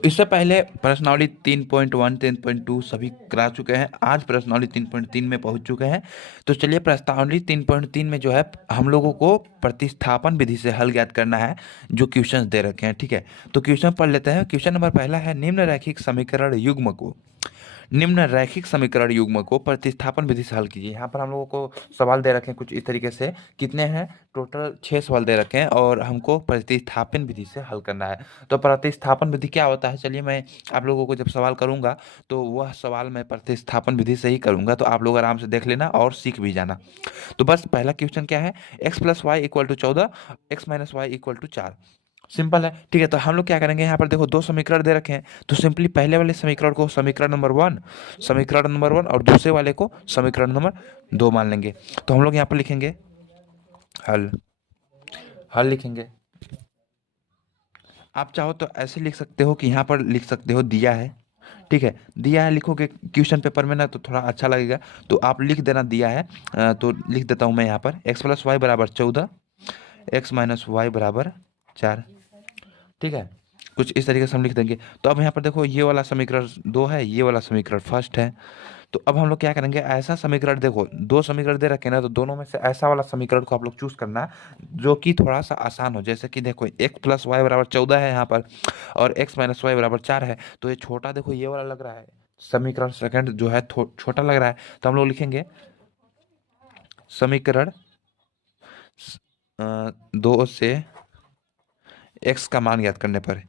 तो इससे पहले प्रश्नावली 3.1 3.2 सभी करा चुके हैं, आज प्रश्नावली 3.3 में पहुंच चुके हैं। तो चलिए प्रश्नावली 3.3 में जो है हम लोगों को प्रतिस्थापन विधि से हल ज्ञात करना है, जो क्वेश्चंस दे रखे हैं। ठीक है, तो क्वेश्चन पढ़ लेते हैं। क्वेश्चन नंबर पहला है, निम्न रैखिक समीकरण युग्म को निम्न रैखिक समीकरण युग्म को प्रतिस्थापन विधि से हल कीजिए। यहाँ पर हम लोगों को सवाल दे रखे हैं कुछ इस तरीके से, कितने हैं टोटल 6 सवाल दे रखे हैं और हमको प्रतिस्थापन विधि से हल करना है। तो प्रतिस्थापन विधि क्या होता है, चलिए मैं आप लोगों को जब सवाल करूंगा तो वह सवाल मैं प्रतिस्थापन विधि से ही करूंगा, तो आप लोग आराम से देख लेना और सीख भी जाना। तो बस पहला क्वेश्चन क्या है, x+y = 14, x-y = 4। सिंपल है। ठीक है, तो हम लोग क्या करेंगे, यहाँ पर देखो दो समीकरण दे रखे हैं, तो सिंपली पहले वाले समीकरण को समीकरण नंबर 1 और दूसरे वाले को समीकरण नंबर 2 मान लेंगे। तो हम लोग यहाँ पर लिखेंगे हल। हल लिखेंगे। आप चाहो तो ऐसे लिख सकते हो कि यहाँ पर लिख सकते हो दिया है। ठीक है, दिया है लिखोगे क्वेश्चन पेपर में ना तो थोड़ा अच्छा लगेगा, तो आप लिख देना दिया है। तो लिख देता हूँ मैं यहाँ पर x+y = 14, x-y = 4। ठीक है, कुछ इस तरीके से हम लिख देंगे। तो अब यहाँ पर देखो ये वाला समीकरण 2 है, ये वाला समीकरण फर्स्ट है। तो अब हम लोग क्या करेंगे, ऐसा समीकरण, देखो दो समीकरण दे रखे हैं ना, तो दोनों में से ऐसा वाला समीकरण को आप लोग चूज करना जो कि थोड़ा सा आसान हो। जैसे कि देखो x+y = 14 है यहाँ पर और x-y = 4 है, तो ये छोटा देखो ये वाला लग रहा है, समीकरण सेकंड जो है छोटा लग रहा है। तो हम लोग लिखेंगे समीकरण 2 से x का मान ज्ञात करने पर,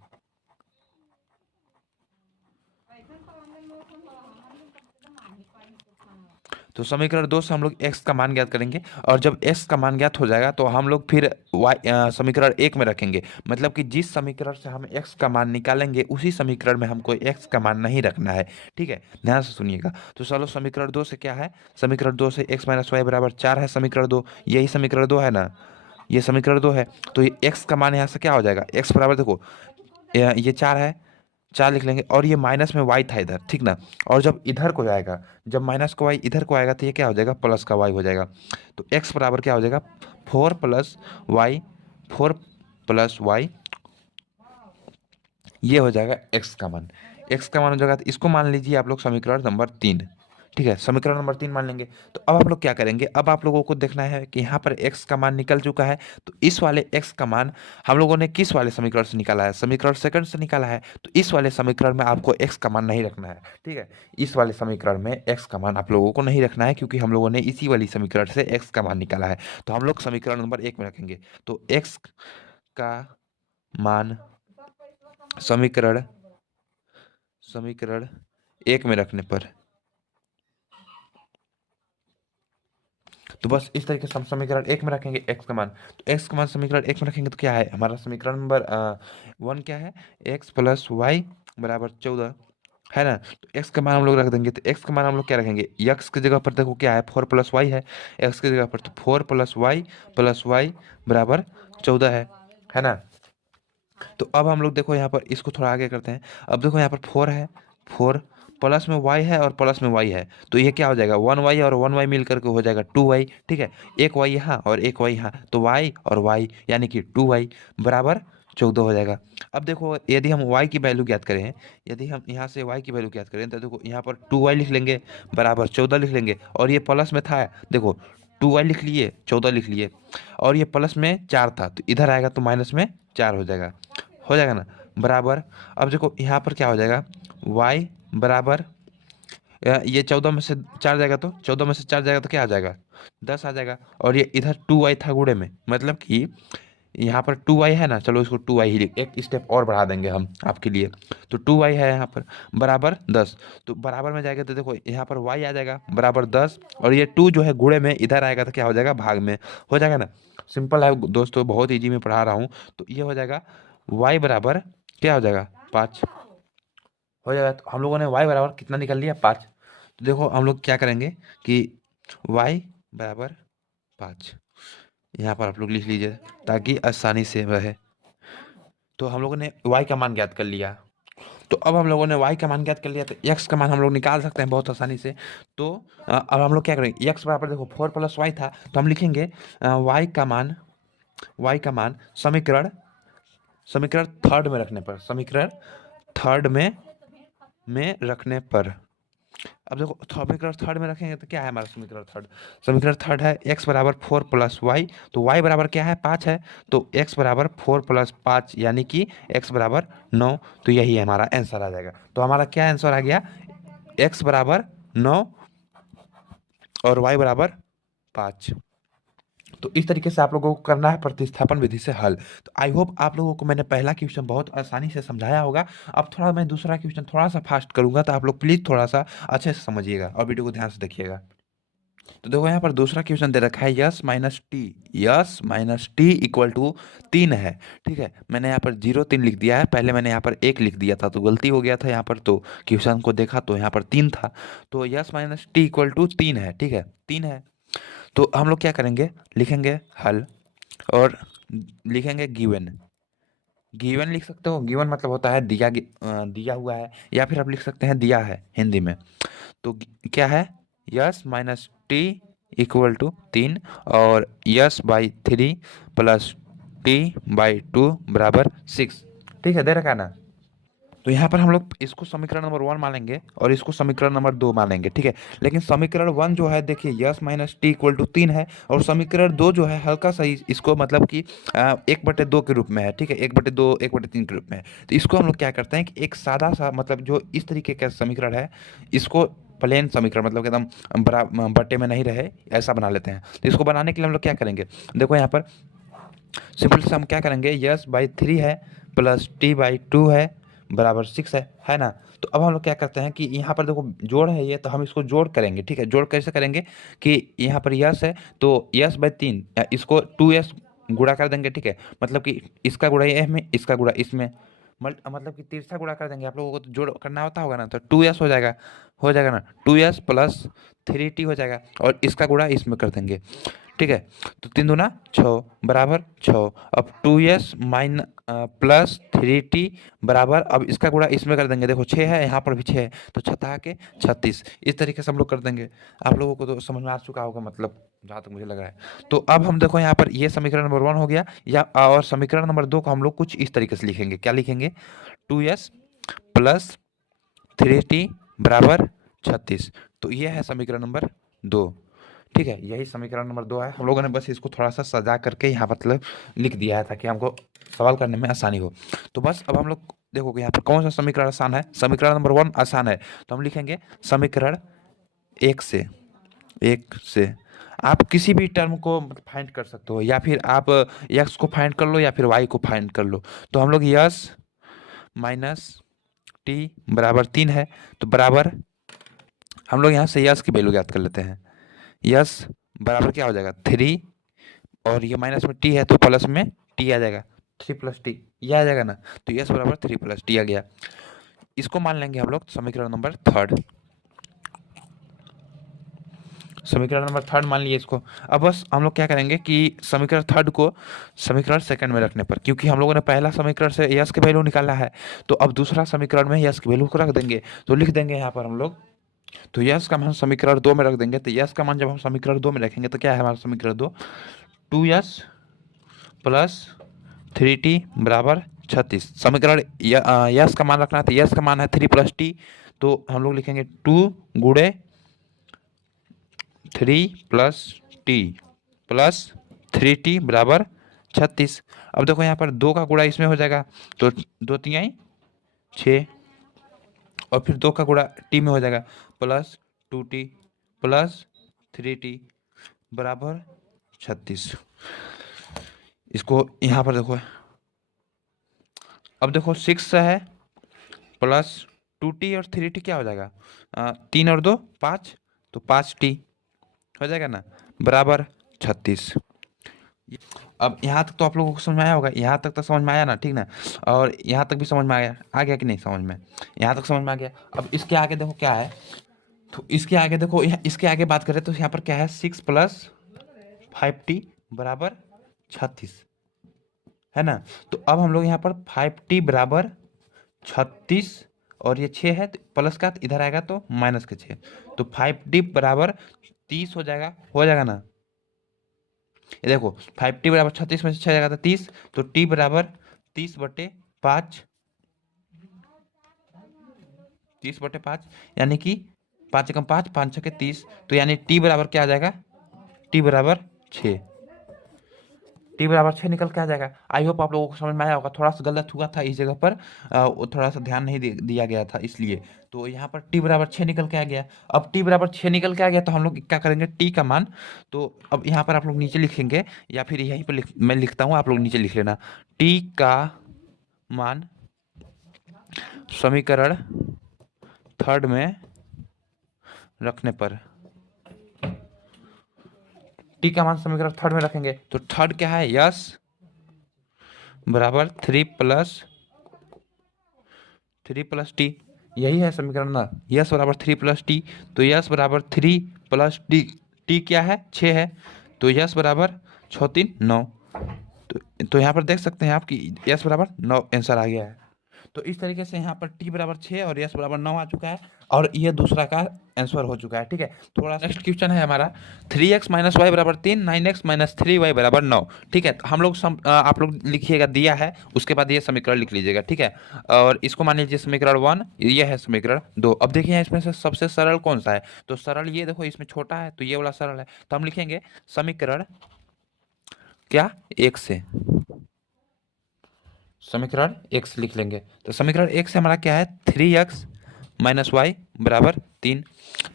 तो समीकरण 2 से हम लोग x का मान ज्ञात करेंगे और जब x का मान ज्ञात हो जाएगा तो हम लोग फिर समीकरण 1 में रखेंगे। मतलब कि जिस समीकरण से हम x का मान निकालेंगे उसी समीकरण में हमको x का मान नहीं रखना है। ठीक है, ध्यान से सुनिएगा। तो चलो समीकरण 2 से क्या है, समीकरण 2 से x-y = 4 है। समीकरण 2, यही समीकरण 2 है ना, ये समीकरण 2 है। तो ये x का मान यहाँ से क्या हो जाएगा, x बराबर देखो ये 4 है, 4 लिख लेंगे और ये माइनस में y था इधर, ठीक ना। और जब इधर को जाएगा, जब माइनस का y इधर को आएगा तो ये क्या हो जाएगा, प्लस का y हो जाएगा। तो x बराबर क्या हो जाएगा, 4 + y, 4 + y, ये हो जाएगा x का मान। x का मान हो जाएगा, तो इसको मान लीजिए आप लोग समीकरण नंबर 3। ठीक है, समीकरण नंबर 3 मान लेंगे। तो अब आप लोग क्या करेंगे, अब आप लोगों को देखना है कि यहाँ पर x का मान निकल चुका है, तो इस वाले x का मान हम लोगों ने किस वाले समीकरण से निकाला है, समीकरण सेकंड से निकाला है। तो इस वाले समीकरण में आपको x का मान नहीं रखना है। ठीक है, इस वाले समीकरण में x का मान आप लोगों को नहीं रखना है, क्योंकि हम लोगों ने इसी वाली समीकरण से x का मान निकाला है। तो हम लोग समीकरण नंबर 1 में रखेंगे। तो x का मान समीकरण समीकरण 1 में रखने पर, तो बस इस तरीके से हम समीकरण 1 में रखेंगे x का मान। तो x का मान समीकरण 1 में रखेंगे तो क्या है हमारा समीकरण नंबर 1 क्या है, x+y = 14 है ना। तो x का मान हम लोग रख देंगे। तो x का मान हम लोग क्या रखेंगे, x की जगह पर देखो क्या है, 4 + y है, x की जगह पर, तो 4 + y + y = 14 है ना। तो अब हम लोग देखो यहाँ पर इसको थोड़ा आगे करते हैं। अब देखो यहाँ पर 4 है, 4 प्लस में y है और प्लस में y है, तो ये क्या हो जाएगा, 1y और 1y मिल करके हो जाएगा 2y। ठीक है, एक y यहाँ और एक y यहाँ, तो y और y यानी कि 2y = 14 हो जाएगा। अब देखो यदि हम y की वैल्यू ज्ञात करें, यदि हम यहाँ से y की वैल्यू ज्ञात करें, तो देखो यहाँ पर 2y लिख लेंगे बराबर 14 लिख लेंगे, और ये प्लस में था, देखो 2y लिख लिए 14 लिख लिए, और ये प्लस में 4 था तो इधर आएगा तो माइनस में 4 हो जाएगा ना, बराबर। अब देखो यहाँ पर क्या हो जाएगा, y बराबर ये 14 में से 4 जाएगा, तो 14 में से 4 जाएगा तो क्या आ जाएगा, 10 आ जाएगा। और ये इधर 2y था गुणे में, मतलब कि यहाँ पर 2y है ना, चलो इसको 2y ही एक स्टेप और बढ़ा देंगे हम आपके लिए। तो 2y है यहाँ पर बराबर 10, तो बराबर में जाएगा तो देखो यहाँ पर y आ जाएगा बराबर 10, और ये 2 जो है गुणे में इधर आएगा तो क्या हो जाएगा, भाग में हो जाएगा ना। सिंपल है दोस्तों, बहुत ईजी में पढ़ा रहा हूँ। तो ये हो जाएगा y बराबर क्या हो जाएगा, 5 हो जाएगा। तो हम लोगों ने y बराबर कितना निकाल लिया, 5। तो देखो हम लोग क्या करेंगे कि y बराबर 5 यहाँ पर आप लोग लिख लीजिए ताकि आसानी से रहे। तो हम लोगों ने y का मान ज्ञात कर लिया। तो अब हम लोगों ने y का मान ज्ञात कर लिया, तो x का मान हम लोग निकाल सकते हैं बहुत आसानी से। तो अब हम लोग क्या करेंगे, x बराबर देखो 4 + y था, तो हम लिखेंगे y का मान समीकरण समीकरण थर्ड में रखने पर, समीकरण थर्ड में रखने पर। अब देखो समीकरण थर्ड में रखेंगे तो क्या है हमारा समीकरण थर्ड? समीकरण थर्ड है x बराबर 4 + y। तो y बराबर क्या है? 5 है। तो x बराबर 4 + 5 यानी कि x बराबर 9। तो यही हमारा आंसर आ जाएगा। तो हमारा क्या आंसर आ गया? x बराबर 9 और y बराबर 5। तो इस तरीके से आप लोगों को करना है प्रतिस्थापन विधि से हल। तो आई होप आप लोगों को मैंने पहला क्वेश्चन बहुत आसानी से समझाया होगा। अब थोड़ा मैं दूसरा क्वेश्चन थोड़ा सा फास्ट करूंगा, तो आप लोग प्लीज थोड़ा सा अच्छे से समझिएगा और वीडियो को ध्यान से देखिएगा। तो देखो यहाँ पर दूसरा क्वेश्चन दे रखा है S minus T equal to 3 है। ठीक है, मैंने यहाँ पर 0 3 लिख दिया है, पहले मैंने यहाँ पर 1 लिख दिया था तो गलती हो गया था यहाँ पर। तो क्वेश्चन को देखा तो यहाँ पर 3 था। तो S minus T equal to 3 है। ठीक है, 3 है। तो हम लोग क्या करेंगे, लिखेंगे हल और लिखेंगे गिवन। गिवन लिख सकते हो, गिवन मतलब होता है दिया हुआ है, या फिर आप लिख सकते हैं दिया है हिंदी में। तो क्या है? S minus T equal to 3 और यस/3 प्लस टी/2 बराबर 6। ठीक है, दे रखा है ना? तो यहाँ पर हम लोग इसको समीकरण नंबर 1 मानेंगे और इसको समीकरण नंबर 2 मानेंगे। ठीक है, लेकिन समीकरण 1 जो है देखिए यस-टी=3 है, और समीकरण 2 जो है हल्का सा इसको मतलब कि 1/2 के रूप में है। ठीक है, 1/2 1/3 के रूप में है। तो इसको हम लोग क्या करते हैं कि एक सादा सा मतलब जो इस तरीके का समीकरण है, इसको प्लेन समीकरण मतलब एकदम बड़ा बट्टे में नहीं रहे ऐसा बना लेते हैं। तो इसको बनाने के लिए हम लोग क्या करेंगे, देखो यहाँ पर सिंपल से हम क्या करेंगे, यस/3 है प्लस टी/2 है बराबर 6 है ना? तो अब हम लोग क्या करते हैं कि यहाँ पर देखो जोड़ है ये, तो हम इसको जोड़ करेंगे। ठीक है, जोड़ कैसे करेंगे कि यहाँ पर यस है तो यस/3 इसको 2s गुणा कर देंगे। ठीक है, मतलब कि इसका गुणा ये में, इसका गुणा इसमें, मतलब कि तिरछा गुणा कर देंगे। आप लोगों को तो जोड़ करना होता होगा ना, तो 2s हो जाएगा ना, 2s प्लस 3t हो जाएगा और इसका गुणा इसमें कर देंगे। ठीक है, तो 3 दूना 6 बराबर 6। अब 2s प्लस 3t बराबर, अब इसका गुणा इसमें कर देंगे। देखो 6 है, यहाँ पर भी 6 है, तो 6 के 36। इस तरीके से हम लोग कर देंगे। आप लोगों को तो समझ में आ चुका होगा, मतलब जहाँ तक मुझे लग रहा है। तो अब हम देखो यहाँ पर ये समीकरण नंबर 1 हो गया, या और समीकरण नंबर 2 को हम लोग कुछ इस तरीके से लिखेंगे। क्या लिखेंगे? 2s प्लस 3t बराबर 36। तो ये है समीकरण नंबर 2। ठीक है, यही समीकरण नंबर 2 है। हम लोगों ने बस इसको थोड़ा सा सजा करके यहाँ मतलब लिख दिया है ताकि हमको सवाल करने में आसानी हो। तो बस अब हम लोग देखो कि यहाँ पर कौन सा समीकरण आसान है। समीकरण नंबर 1 आसान है, तो हम लिखेंगे समीकरण 1 से आप किसी भी टर्म को फाइंड कर सकते हो, या फिर आप यक्स को फाइंड कर लो या फिर वाई को फाइंड कर लो। तो हम लोग यस माइनस टी बराबर 3 है, तो बराबर हम लोग यहाँ से यस की वैल्यू ज्ञात कर लेते हैं। यस बराबर क्या हो जाएगा? 3, और ये माइनस में टी है तो प्लस में टी आ जाएगा, 3 + टी ये आ जाएगा ना। तो यस बराबर 3 + टी आ गया। इसको मान लेंगे हम लोग समीकरण नंबर 3। समीकरण नंबर 3 मान लिए इसको। अब बस हम लोग क्या करेंगे कि समीकरण 3 को समीकरण 2 में रखने पर, क्योंकि हम लोगों ने पहला समीकरण से यस की वैल्यू निकाला है, तो अब दूसरा समीकरण में यस की वैल्यू को रख देंगे। तो लिख देंगे यहाँ पर हम लोग, तो यस का मान समीकरण 2 में रख देंगे। तो यस का मान जब हम समीकरण 2 में रखेंगे तो क्या है हमारा समीकरण 2? 2s प्लस 3t बराबर 36। समीकरण यस का मान रखना है, तो यस का मान है 3 + टी, तो हम लोग लिखेंगे 2 × 3 + टी प्लस 3t बराबर 36। अब देखो यहाँ पर 2 का गुणा इसमें हो जाएगा, तो 2 × 3 = 6, और फिर 2 का गुणा टी में हो जाएगा, प्लस 2t प्लस 3t बराबर 36। इसको यहाँ पर देखो, अब देखो 6 है प्लस 2t और 3t क्या हो जाएगा? 3 और 2 5, तो 5t हो जाएगा ना, बराबर 36। अब यहाँ तक तो आप लोगों को समझ में आया होगा, यहाँ तक तो समझ में आया ना? ठीक ना? और यहाँ तक भी समझ में आ गया कि नहीं समझ में? यहाँ तक समझ में आ गया। अब इसके आगे देखो क्या है, तो इसके आगे देखो, इसके आगे बात करें तो यहाँ पर क्या है, 6 + 5t बराबर 36 है ना? तो अब हम लोग यहाँ पर 5t बराबर 36, और ये 6 है तो प्लस का, तो इधर आएगा तो माइनस के 6, तो 5t बराबर 30 हो जाएगा ना? ये देखो 5t बराबर 36 में से 6 जाएगा तो 30, तो t बराबर 30/5 30/5 यानी कि 5 × 5 5 × 30, तो यानी टी बराबर क्या आ जाएगा, टी बराबर 6। टी बराबर 6 निकल के आ जाएगा। आई होप आप लोगों को समझ में आया होगा। थोड़ा सा गलत हुआ था इस जगह पर, वो थोड़ा सा ध्यान नहीं दिया गया था इसलिए। तो यहाँ पर टी बराबर 6 निकल के आ गया। अब टी बराबर 6 निकल के आ गया तो हम लोग क्या करेंगे, टी का मान, तो अब यहाँ पर आप लोग नीचे लिखेंगे या फिर यहीं पर मैं लिखता हूँ, आप लोग नीचे लिख लेना। टी का मान समीकरण थर्ड में रखने पर, टी का मान समीकरण थर्ड में रखेंगे तो थर्ड क्या है, यस बराबर 3 + टी, यही है समीकरण ना, यस बराबर 3 + टी। तो यस बराबर 3 + टी, टी क्या है, 6 है, तो यस बराबर 6 3 9। तो यहाँ पर देख सकते हैं आप कि यस बराबर 9 आंसर आ गया है। तो इस तरीके से यहाँ पर टी बराबर 6 और यस बराबर 9 आ चुका है, और ये दूसरा का आंसर हो चुका है। ठीक है, थोड़ा नेक्स्ट क्वेश्चन है हमारा 3x - y बराबर 3, 9x - 3y बराबर 9। ठीक है, तो हम लोग आप लोग लिखिएगा, दिया है उसके बाद ये समीकरण लिख लीजिएगा। ठीक है, और इसको मान लीजिए समीकरण 1, ये है समीकरण 2। अब देखिए इसमें से सबसे सरल कौन सा है, तो सरल ये देखो, इसमें छोटा है तो ये वाला सरल है, तो हम लिखेंगे समीकरण क्या, एक से, समीकरण x लिख लेंगे। तो समीकरण x से हमारा क्या है, 3x - y बराबर 3।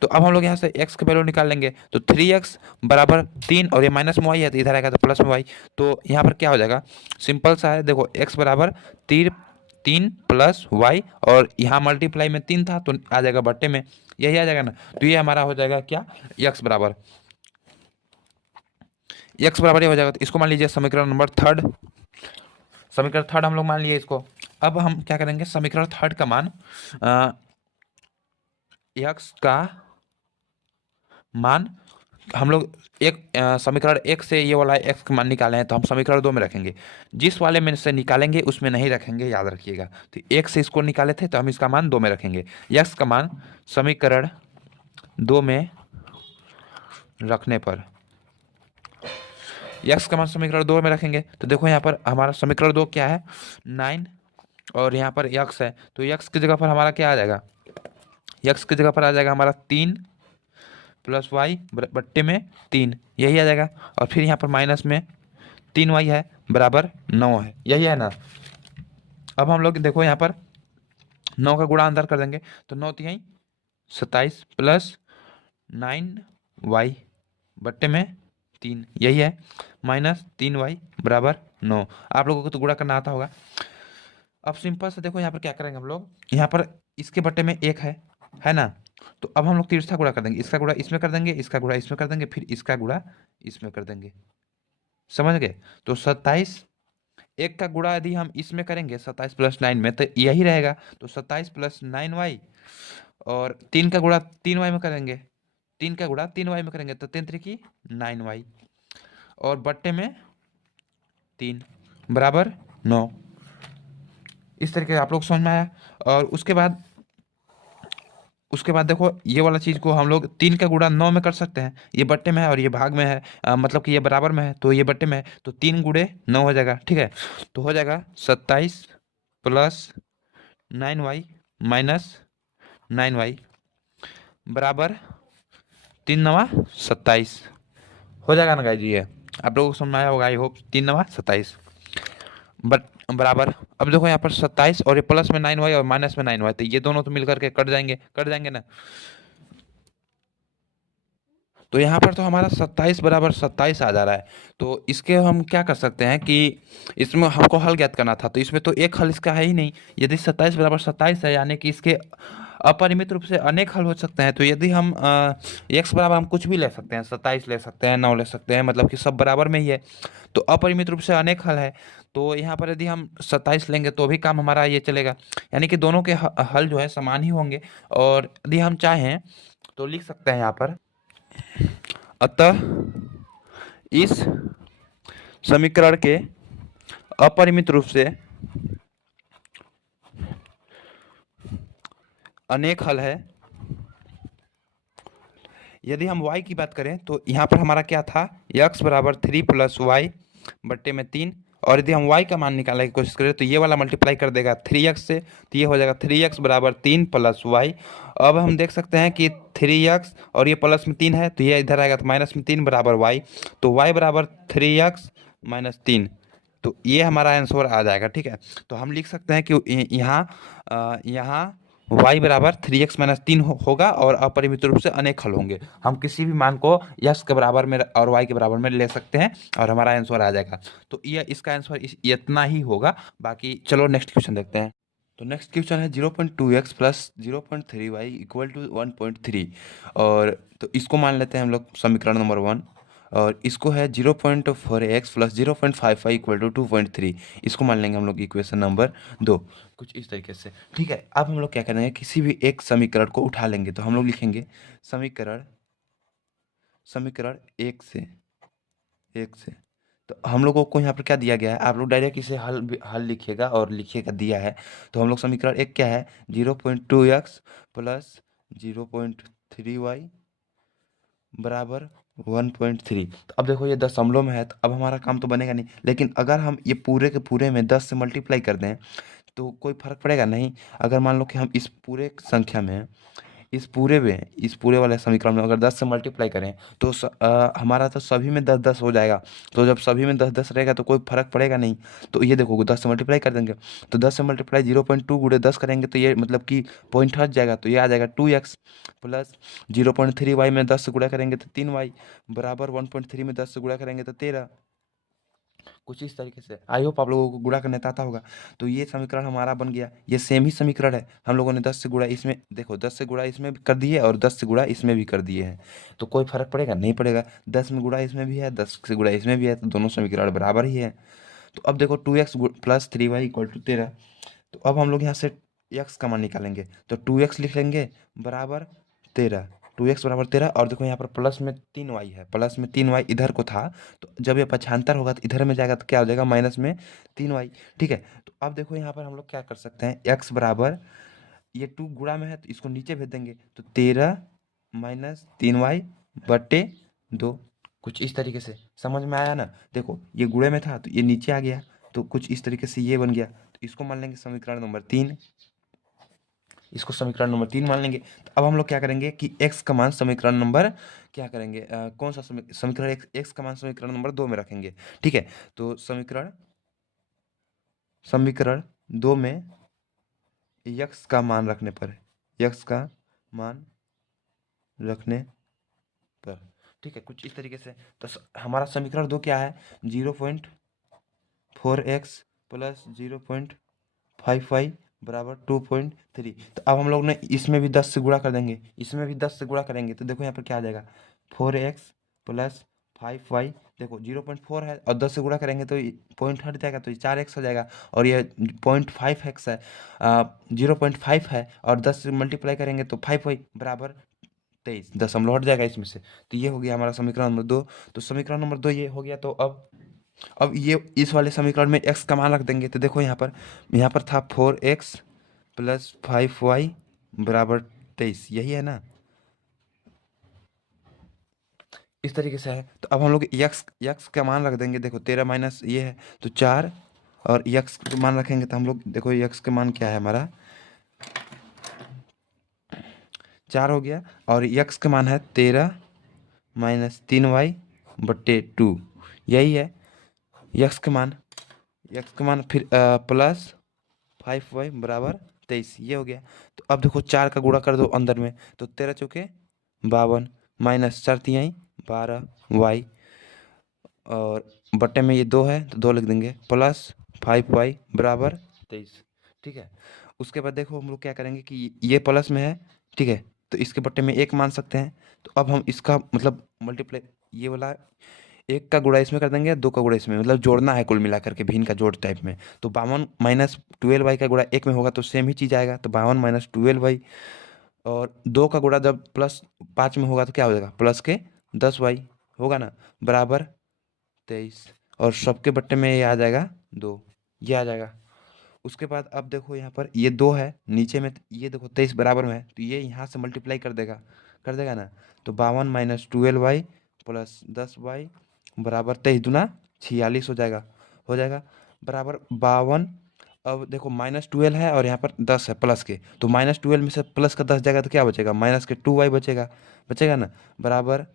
तो अब हम लोग यहाँ से x की वैल्यू निकाल लेंगे, तो 3x बराबर 3 और ये माइनस में y है तो इधर आएगा तो प्लस में y। तो यहाँ पर क्या हो जाएगा, सिंपल सा है, देखो x बराबर 3 + y, और यहाँ मल्टीप्लाई में 3 था तो आ जाएगा बट्टे में, यही आ जाएगा ना। तो ये हमारा हो जाएगा क्या, x बराबर ये हो जाएगा। तो इसको मान लीजिए समीकरण नंबर थर्ड, समीकरण थर्ड हम लोग मान लिए इसको। अब हम क्या करेंगे, समीकरण थर्ड का मान x का मान हम लोग एक समीकरण एक से ये वाला x का मान निकाले हैं तो हम समीकरण 2 में रखेंगे, जिस वाले में से निकालेंगे उसमें नहीं रखेंगे, याद रखिएगा। तो एक से इसको निकाले थे तो हम इसका मान 2 में रखेंगे, x का मान समीकरण 2 में रखने पर, x का मान समीकरण 2 में रखेंगे। तो देखो यहाँ पर हमारा समीकरण 2 क्या है, 9, और यहाँ पर x है, तो x की जगह पर हमारा क्या आ जाएगा, x की जगह पर आ जाएगा हमारा 3 + y बट्टे में 3, यही आ जाएगा। और फिर यहाँ पर माइनस में 3y है बराबर 9 है, यही है ना। अब हम लोग देखो यहाँ पर 9 का गुणा अंदर कर देंगे तो 9 3 27 + 9y बट्टे में 3, यही है, -3y बराबर 9। आप लोगों को तो गुणा करना आता होगा। अब सिंपल से देखो यहाँ पर क्या करेंगे हम लोग, यहाँ पर इसके बट्टे में 1 है ना, तो अब हम लोग तिरछा गुणा कर देंगे, इसका गुणा इसमें कर देंगे, इसका गुणा इसमें कर देंगे, फिर इसका गुणा इसमें कर देंगे, समझ गए। तो 27, एक का गुणा यदि हम इसमें करेंगे 27 + 9 में तो यही रहेगा, तो 27 + 9y, और 3 का गुणा 3y में करेंगे, 3 का गुणा 3y में करेंगे तो 3 3 9y, और बट्टे में 3 बराबर 9। इस तरीके से आप लोग समझ में आया। और उसके बाद देखो ये वाला चीज़ को हम लोग 3 का गुणा 9 में कर सकते हैं, ये बट्टे में है और ये भाग में है, मतलब कि ये बराबर में है तो ये बट्टे में है, तो 3 × 9 हो जाएगा। ठीक है, तो हो जाएगा 27 + 9y - 9y बराबर 3 9 27 हो जाएगा ना गाइस। ये आप लोगों को समझ में आया होगा, आई होप। 3 9 27 बराबर, अब देखो यहाँ पर 27 और ये प्लस में 9y और माइनस में 9y, तो ये दोनों तो मिलकर के कट जाएंगे ना। तो यहाँ पर तो हमारा 27 बराबर 27 आ जा रहा है। तो इसके हम क्या कर सकते हैं कि इसमें हमको हल ज्ञात करना था, तो इसमें तो एक हल इसका है ही नहीं। यदि 27 बराबर 27 है यानी कि इसके अपरिमित रूप से अनेक हल हो सकते हैं। तो यदि हम x बराबर हम कुछ भी ले सकते हैं, 27 ले सकते हैं, 9 ले सकते हैं, मतलब कि सब बराबर में ही है, तो अपरिमित रूप से अनेक हल है। तो यहाँ पर यदि हम 27 लेंगे तो भी काम हमारा ये चलेगा, यानी कि दोनों के हल जो है समान ही होंगे। और यदि हम चाहें तो लिख सकते हैं यहाँ पर, अतः इस समीकरण के अपरिमित रूप से अनेक हल है। यदि हम y की बात करें तो यहाँ पर हमारा क्या था, x बराबर 3 + y बट्टे में 3, और यदि हम y का मान निकालने की कोशिश करें तो ये वाला मल्टीप्लाई कर देगा 3x से, तो ये हो जाएगा 3x बराबर 3 प्लस वाई। अब हम देख सकते हैं कि 3x और ये प्लस में 3 है, तो ये इधर आएगा तो माइनस में 3 बराबर y, तो y बराबर 3x माइनस 3। तो ये हमारा आंसर आ जाएगा। ठीक है, तो हम लिख सकते हैं कि यहाँ y बराबर 3x माइनस 3 होगा और अपरिमित रूप से अनेक हल होंगे। हम किसी भी मान को यस के बराबर में और y के बराबर में ले सकते हैं और हमारा आंसर आ जाएगा। तो ये इसका आंसर इतना ही होगा। बाकी चलो नेक्स्ट क्वेश्चन देखते हैं। तो नेक्स्ट क्वेश्चन है 0.2x plus 0.3y equal to 1.3। और तो इसको मान लेते हैं हम लोग समीकरण नंबर 1। और इसको है 0.4x प्लस 0.55 इक्वल टू 2.3, इसको मान लेंगे हम लोग इक्वेशन नंबर 2। कुछ इस तरीके से। ठीक है, अब हम लोग क्या करेंगे, किसी भी एक समीकरण को उठा लेंगे। तो हम लोग लिखेंगे समीकरण समीकरण एक से। तो हम लोगों को यहाँ पर क्या दिया गया है, आप लोग डायरेक्ट इसे हल लिखिएगा और लिखिएगा दिया है। तो हम लोग समीकरण एक क्या है, 0.2x प्लस 0.3y बराबर 1.3। तो अब देखो ये दशमलव में है, तो अब हमारा काम तो बनेगा नहीं। लेकिन अगर हम ये पूरे के पूरे में 10 से मल्टीप्लाई कर दें तो कोई फर्क पड़ेगा नहीं। अगर मान लो कि हम इस पूरे संख्या में इस पूरे वाले समीकरण में अगर 10 से मल्टीप्लाई करें तो हमारा तो सभी में 10 10 हो जाएगा। तो जब सभी में 10 10 रहेगा तो कोई फर्क पड़ेगा नहीं। तो ये देखो 10 से मल्टीप्लाई कर देंगे, तो 10 से मल्टीप्लाई 0.2 गुणे 10 करेंगे तो ये मतलब कि पॉइंट हट जाएगा। तो ये आ जाएगा 2x प्लस 0.3y में 10 से गुणा करेंगे तो 3y बराबर 1.3 में 10 से गुणा करेंगे तो 13। कुछ इस तरीके से। आई होप आप लोगों को गुणा करने आता होगा। तो ये समीकरण हमारा बन गया। ये सेम ही समीकरण है, हम लोगों ने 10 से गुणा इसमें, देखो 10 से गुणा इसमें भी कर दिए और 10 से गुणा इसमें भी कर दिए हैं। तो कोई फर्क पड़ेगा नहीं पड़ेगा, 10 में गुणा इसमें भी है 10 से गुणा इसमें भी है, तो दोनों समीकरण बराबर ही है। तो अब देखो 2x plus 3y equal to 13। तो अब हम लोग यहाँ से x का मान निकालेंगे, तो 2x लिख लेंगे बराबर 13। 2x बराबर 13 और देखो यहाँ पर प्लस में 3y है, प्लस में 3y इधर को था, तो जब ये पक्षांतर होगा तो इधर में जाएगा तो क्या हो जाएगा, माइनस में 3y। ठीक है, तो अब देखो यहाँ पर हम लोग क्या कर सकते हैं, x बराबर ये 2 गुणा में है तो इसको नीचे भेज देंगे, तो 13 माइनस 3y बटे 2। कुछ इस तरीके से समझ में आया ना। देखो ये गुणे में था तो ये नीचे आ गया, तो कुछ इस तरीके से ये बन गया। तो इसको मान लेंगे समीकरण नंबर 3, इसको समीकरण नंबर 3 मान लेंगे। तो अब हम लोग क्या करेंगे कि x का मान समीकरण नंबर क्या करेंगे, कौन सा समीकरण x का मान समीकरण नंबर 2 में रखेंगे। ठीक है, तो समीकरण समीकरण 2 में x का मान रखने पर, x का मान रखने पर, ठीक है, कुछ इस तरीके से। तो हमारा समीकरण 2 क्या है, 0.4x प्लस 0.55 बराबर 2.3। तो अब हम लोग ने इसमें भी 10 से गुणा कर देंगे, इसमें भी 10 से गुणा करेंगे, तो देखो यहाँ पर क्या आ जाएगा, 4x प्लस 5y। देखो 0.4 है और 10 से गुणा करेंगे तो पॉइंट हट जाएगा, तो ये 4x हो जाएगा। और ये 0.5x है, 0.5 है और 10 से मल्टीप्लाई करेंगे तो 5y बराबर 23, दशमलव हट जाएगा इसमें से। तो ये हो गया हमारा समीकरण नंबर 2। तो समीकरण नंबर 2 ये हो गया। तो अब ये इस वाले समीकरण में x का मान रख देंगे। तो देखो यहाँ पर था 4x प्लस 5y बराबर 23, यही है ना, इस तरीके से है। तो अब हम लोग यक्स का मान रख देंगे। देखो 13 माइनस ये है तो 4, और यक्स का मान रखेंगे तो हम लोग देखो यक्स का मान क्या है हमारा 4 हो गया, और यक्स का मान है 13 माइनस 3y बट्टे 2, यही है यक्स का मान। फिर प्लस 5y बराबर 23, ये हो गया। तो अब देखो 4 का गुणा कर दो अंदर में, तो 13 चौके 52 माइनस 4 तिहाई 12y, और बट्टे में ये 2 है तो 2 लिख देंगे, प्लस 5y बराबर 23। ठीक है, उसके बाद देखो हम लोग क्या करेंगे कि ये प्लस में है, ठीक है, तो इसके बट्टे में 1 मान सकते हैं। तो अब हम इसका मतलब मल्टीप्लाई, ये वाला 1 का गुणा इसमें कर देंगे, 2 का गुणा इसमें, मतलब जोड़ना है कुल मिला करके भिन्न का जोड़ टाइप में। तो 52 माइनस 12y का गुणा 1 में होगा तो सेम ही चीज़ आएगा, तो 52 माइनस 12y, और 2 का गुणा जब प्लस 5 में होगा तो क्या हो जाएगा, प्लस के 10y होगा ना, बराबर 23, और सबके बट्टे में ये आ जाएगा 2, ये आ जाएगा। उसके बाद अब देखो यहाँ पर ये 2 है नीचे में, ये देखो 23 बराबर में है, तो ये यहाँ से मल्टीप्लाई कर देगा ना। तो 52 माइनस 12y प्लस 10y बराबर 23 दूना 46 हो जाएगा, हो जाएगा बराबर 52। अब देखो -12 है और यहाँ पर 10 है प्लस के, तो -12 में से प्लस का 10 जाएगा तो क्या बचेगा, -2y बचेगा, बचेगा ना, बराबर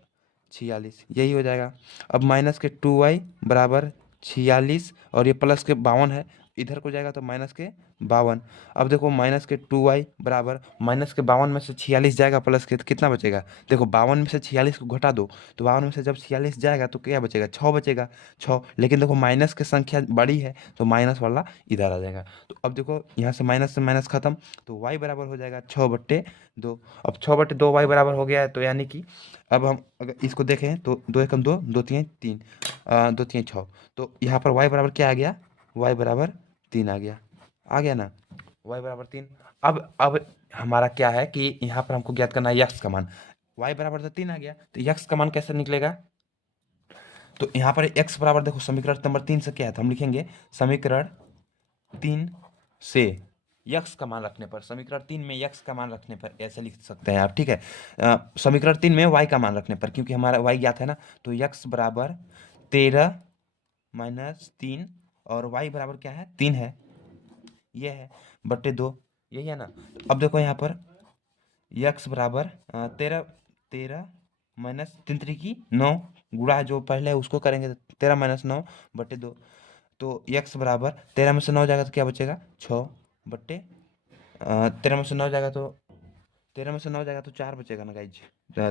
46, यही हो जाएगा। अब -2y बराबर 46 और ये प्लस के 52 है, इधर को जाएगा तो -52। अब देखो -2y बराबर -52 में से 46 जाएगा प्लस के तो कितना बचेगा, देखो 52 में से 46 को घटा दो, तो 52 में से जब 46 जाएगा तो क्या बचेगा, 6 बचेगा, 6। लेकिन देखो माइनस की संख्या बड़ी है तो माइनस वाला इधर आ जाएगा। तो अब देखो यहाँ से माइनस खत्म, तो y बराबर हो जाएगा 6/2। अब 6/2 y बराबर हो गया है, तो यानी कि अब हम अगर इसको देखें तो 2 एकम 2, 2 3 3, 2 3 6, तो यहाँ पर y बराबर क्या आ गया, y बराबर 3 आ गया ना, y बराबर 3। अब हमारा क्या है कि यहाँ पर हमको ज्ञात करना है यक्स का मान, y बराबर तो 3 आ गया, तो यक्स का मान कैसे निकलेगा, तो यहाँ पर x बराबर देखो समीकरण नंबर 3 से क्या है, तो हम लिखेंगे समीकरण 3 से यक्स का मान रखने पर, समीकरण 3 में यक्स का मान रखने पर ऐसे लिख सकते हैं आप, ठीक है। समीकरण 3 में y का मान रखने पर, क्योंकि हमारा y ज्ञात है ना, तो यक्स बराबर 13 - 3 और y बराबर क्या है, 3 है, ये है बट्टे 2, यही है ना। तो अब देखो यहाँ पर यक्स बराबर 13 13 -3 3 की 9, गुणा जो पहले है उसको करेंगे तो 13 - 9 बट्टे 2, तो यक्स बराबर 13 में से 9 जाएगा तो क्या बचेगा, 6 बट्टे 13 में से 9 जाएगा तो 13 में से 9 जाएगा तो 4 बचेगा ना गाइज,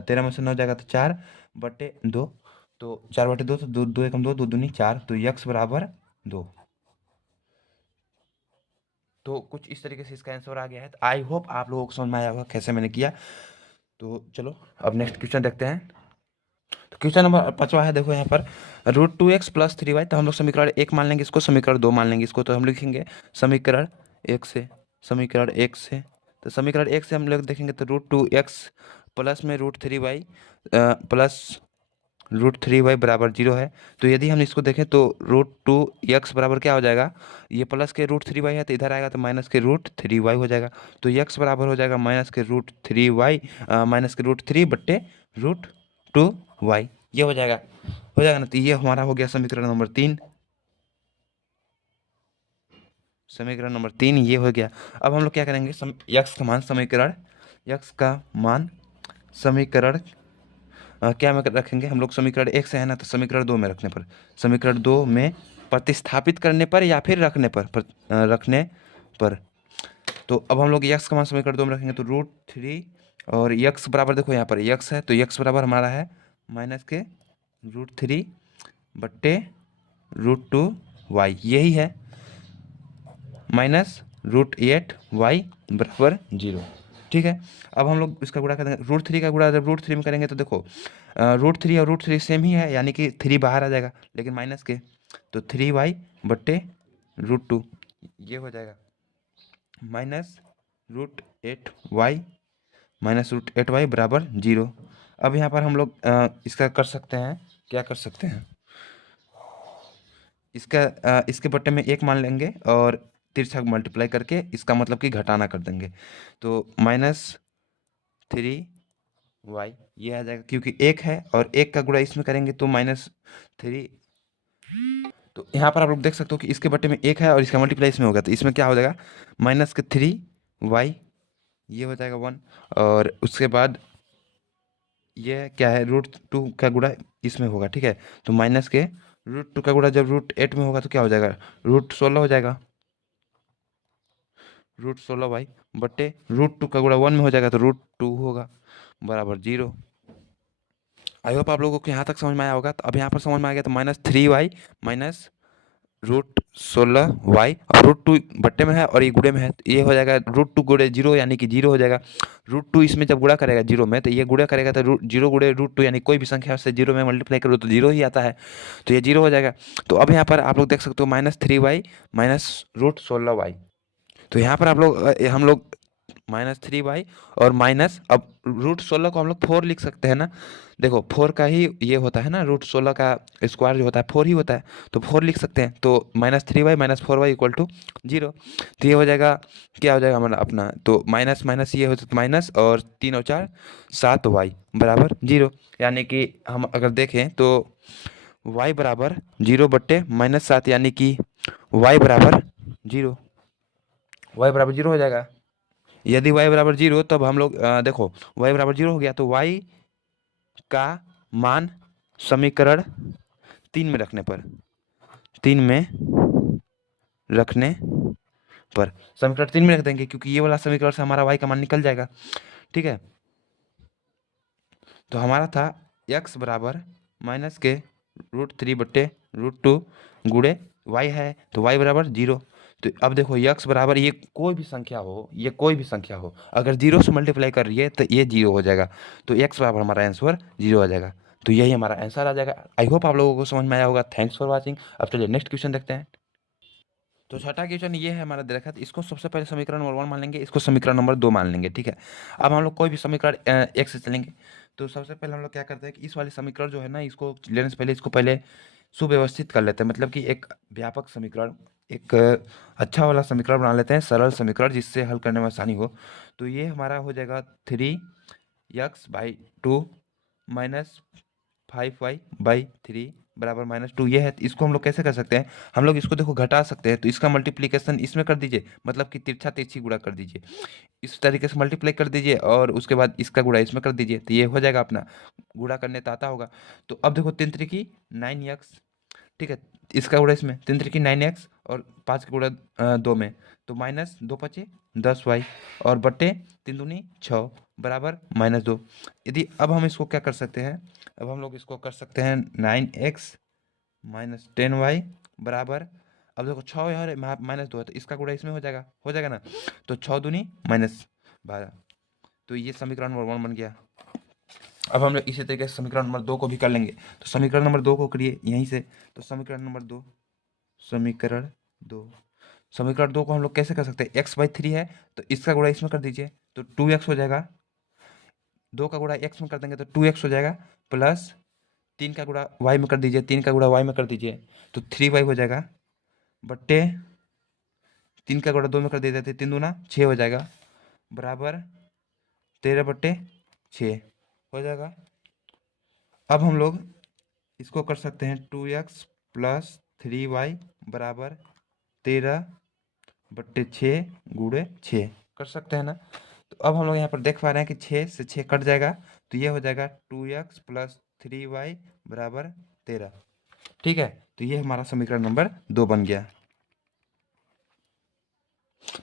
13 में से 9 जाएगा तो 4 बट्टे 2, तो 4/2, तो 2 2 एकम 2, 2 दूनी 4, तो यक्स बराबर 2। तो कुछ इस तरीके से इसका आंसर आ गया है। तो आई होप आप लोगों को समझ में आया होगा कैसे मैंने किया। तो चलो अब नेक्स्ट क्वेश्चन देखते हैं। तो क्वेश्चन नंबर 5वां है, देखो यहाँ पर √2x + 3y, तो हम लोग समीकरण 1 मान लेंगे इसको, समीकरण 2 मान लेंगे इसको, तो हम लिखेंगे समीकरण 1 से, समीकरण 1 से, तो समीकरण 1 से हम लोग देखेंगे तो √2x प्लस में √3y प्लस √3y बराबर 0 है। तो यदि हम इसको देखें तो √2x बराबर क्या हो जाएगा, ये प्लस के √3y है तो इधर आएगा तो माइनस के √3y हो जाएगा, तो x बराबर हो जाएगा -√3y -√3 बट्टे √2y, ये हो जाएगा ना। तो ये हमारा हो गया समीकरण नंबर 3, समीकरण नंबर 3 ये हो गया। अब हम लोग क्या करेंगे, यक्स का मान समीकरण, यक्स का मान समीकरण क्या में रखेंगे हम लोग, समीकरण 1 से है ना, तो समीकरण 2 में रखने पर, समीकरण 2 में प्रतिस्थापित करने पर या फिर रखने रखने पर। तो अब हम लोग यक्स का मान समीकरण 2 में रखेंगे तो √3 और यक्स बराबर देखो यहाँ पर यक्स है, तो यक्स बराबर हमारा है माइनस के √3 बट्टे √2y, यही है, -√8y बराबर 0, ठीक है। अब हम लोग इसका गुणा करेंगे, √3 का गुणा जब √3 में करेंगे तो देखो √3 और √3 सेम ही है, यानी कि 3 बाहर आ जाएगा लेकिन माइनस के, तो 3y बट्टे √2, ये हो जाएगा -√8y -√8y बराबर 0। अब यहाँ पर हम लोग इसका कर सकते हैं, क्या कर सकते हैं, इसके बट्टे में 1 मान लेंगे और तिरछा मल्टीप्लाई करके इसका मतलब कि घटाना कर देंगे, तो -3y ये आ जाएगा, क्योंकि 1 है और 1 का गुणा इसमें करेंगे तो -3। तो यहाँ पर आप लोग देख सकते हो कि इसके बट्टे में 1 है और इसका मल्टीप्लाई इसमें होगा, तो इसमें क्या हो जाएगा -3y, ये हो जाएगा 1, और उसके बाद ये क्या है, √2 का गुणा इसमें होगा, ठीक है। तो माइनस के √2 का गुणा जब √8 में होगा तो क्या हो जाएगा, √16 हो जाएगा, √16y बट्टे √2 का गुणा 1 में हो जाएगा तो √2 होगा बराबर 0। आई होप आप लोगों को यहाँ तक समझ में आया होगा। तो अब यहाँ पर समझ में आ गया, तो -3y -√16y और √2 बट्टे में है और ये गुणे में है, तो ये हो जाएगा √2 गुणे 0 यानी कि 0 हो जाएगा। √2 इसमें जब गुणा करेगा 0 में, तो ये गुणा करेगा तो 0 गुणे √2 यानी कोई भी संख्या से 0 में मल्टीप्लाई करो तो 0 ही आता है, तो ये 0 हो जाएगा। तो अब यहाँ पर आप लोग देख सकते हो -3y -√16y, तो यहाँ पर आप लोग हम लोग -3y और माइनस, अब √16 को हम लोग 4 लिख सकते हैं ना, देखो 4 का ही ये होता है ना, √16 का स्क्वायर जो होता है 4 ही होता है, तो 4 लिख सकते हैं, तो -3y -4y = 0। तो ये हो जाएगा, क्या हो जाएगा हमारा अपना, तो माइनस माइनस ये हो जाता है माइनस, और 3 और 4 7y बराबर 0, यानी कि हम अगर देखें तो y बराबर 0/-7 यानी कि y बराबर 0, y बराबर 0 हो जाएगा। यदि y बराबर 0 तब हम लोग देखो y बराबर 0 हो गया तो y का मान समीकरण 3 में रखने पर समीकरण 3 में रख देंगे, क्योंकि ये वाला समीकरण से हमारा y का मान निकल जाएगा। ठीक है, तो हमारा था x बराबर माइनस के √3/√2 गुणे y है, तो y बराबर 0। तो अब देखो x बराबर ये कोई भी संख्या हो, अगर 0 से मल्टीप्लाई कर रही है तो ये 0 हो जाएगा, तो x बराबर हमारा आंसर 0 आ जाएगा। तो यही हमारा आंसर आ जाएगा। आई होप आप लोगों को समझ में आया होगा। Thanks for watching. अब चलिए नेक्स्ट क्वेश्चन देखते हैं। तो छठा क्वेश्चन ये है हमारा दरख्त, इसको सबसे पहले समीकरण नंबर 1 मान लेंगे, इसको समीकरण नंबर 2 मान लेंगे। ठीक है, अब हम लोग कोई भी समीकरण एक से चलेंगे। तो सबसे पहले हम लोग क्या करते हैं कि इस वाले समीकरण जो है ना, इसको लेने से पहले इसको पहले सुव्यवस्थित कर लेते हैं, मतलब कि एक व्यापक समीकरण, एक अच्छा वाला समीकरण बना लेते हैं, सरल समीकरण जिससे हल करने में आसानी हो। तो ये हमारा हो जाएगा 3x/2 माइनस 5y/3 बराबर -2। ये है, इसको हम लोग कैसे कर सकते हैं, हम लोग इसको देखो घटा सकते हैं। तो इसका मल्टीप्लिकेशन इसमें कर दीजिए, मतलब कि तिरछा तिरछी गुणा कर दीजिए, इस तरीके से मल्टीप्लाई कर दीजिए और उसके बाद इसका गुणा इसमें कर दीजिए, तो ये हो जाएगा अपना। गुणा करने तो आता होगा। तो अब देखो 3 त्रिकी 9x, ठीक है, इसका गुणा इसमें 3 त्रिकी 9x और 5 का गुणा 2 में, तो -2×5 = 10y और बट्टे 3 दूनी 6 बराबर -2। यदि अब हम इसको क्या कर सकते हैं, अब हम लोग इसको कर सकते हैं 9x - 10y बराबर, अब देखो 6 है और -2 है, तो इसका गुणा इसमें हो जाएगा ना, तो 6 दूनी -12। तो ये समीकरण नंबर 1 बन गया। अब हम लोग इसी तरीके से समीकरण नंबर 2 को भी कर लेंगे। तो समीकरण नंबर 2 को करिए यहीं से। तो समीकरण नंबर 2, समीकरण 2 को हम लोग कैसे कर सकते हैं, x/3 है तो इसका गुणा इसमें कर दीजिए, तो 2x हो जाएगा। 2 का गुणा x में कर देंगे तो 2x हो जाएगा, प्लस 3 का गुणा y में कर दीजिए, 3 का गुणा y में कर दीजिए तो 3y हो जाएगा, बट्टे 3 का गुणा 2 में कर दीजिए, 3 दूना 6 हो जाएगा, बराबर 13/6 हो जाएगा। अब हम लोग इसको कर सकते हैं 2x + 3y बराबर 13/6 गुणे 6 कर सकते हैं ना। तो अब हम लोग यहाँ पर देख पा रहे हैं कि 6 से 6 कट जाएगा, तो ये हो जाएगा 2x + 3y बराबर 13। ठीक है, तो ये हमारा समीकरण नंबर 2 बन गया।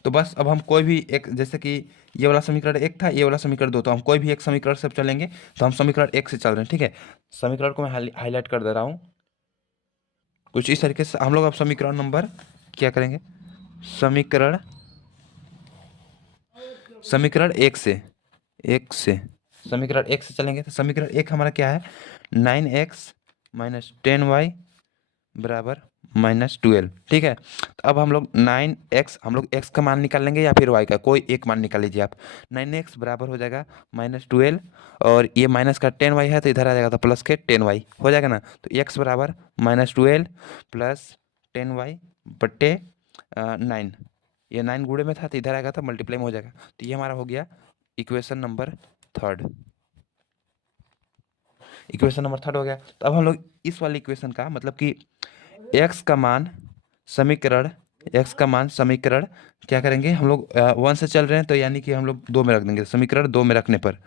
तो बस अब हम कोई भी एक, जैसे कि ये वाला समीकरण 1 था, ये वाला समीकरण 2, तो हम कोई भी एक समीकरण से चलेंगे। तो हम समीकरण 1 से चल रहे हैं। ठीक है, समीकरण को मैं हाईलाइट कर दे रहा हूँ कुछ इस तरीके से। हम लोग अब समीकरण नंबर क्या करेंगे, समीकरण समीकरण 1 से समीकरण 1 से चलेंगे। तो समीकरण 1 हमारा क्या है, 9x - 10y बराबर -12। ठीक है, तो अब हम लोग 9x, हम लोग x का मान निकाल लेंगे या फिर y का, कोई एक मान निकाल लीजिए आप। 9x बराबर हो जाएगा -12 और ये माइनस का 10y है तो इधर आ जाएगा, तो प्लस के 10y हो जाएगा ना। तो x बराबर -12 + 10y बट्टे 9, ये 9 गुणे में था तो इधर आएगा तो मल्टीप्लाई में हो जाएगा। तो ये हमारा हो गया इक्वेशन नंबर 3। इक्वेशन नंबर 3 हो गया। तो अब हम लोग इस वाली इक्वेशन का, मतलब कि x का मान समीकरण क्या करेंगे, हम लोग 1 से चल रहे हैं तो यानी कि हम लोग 2 में रख देंगे। समीकरण 2 में रखने पर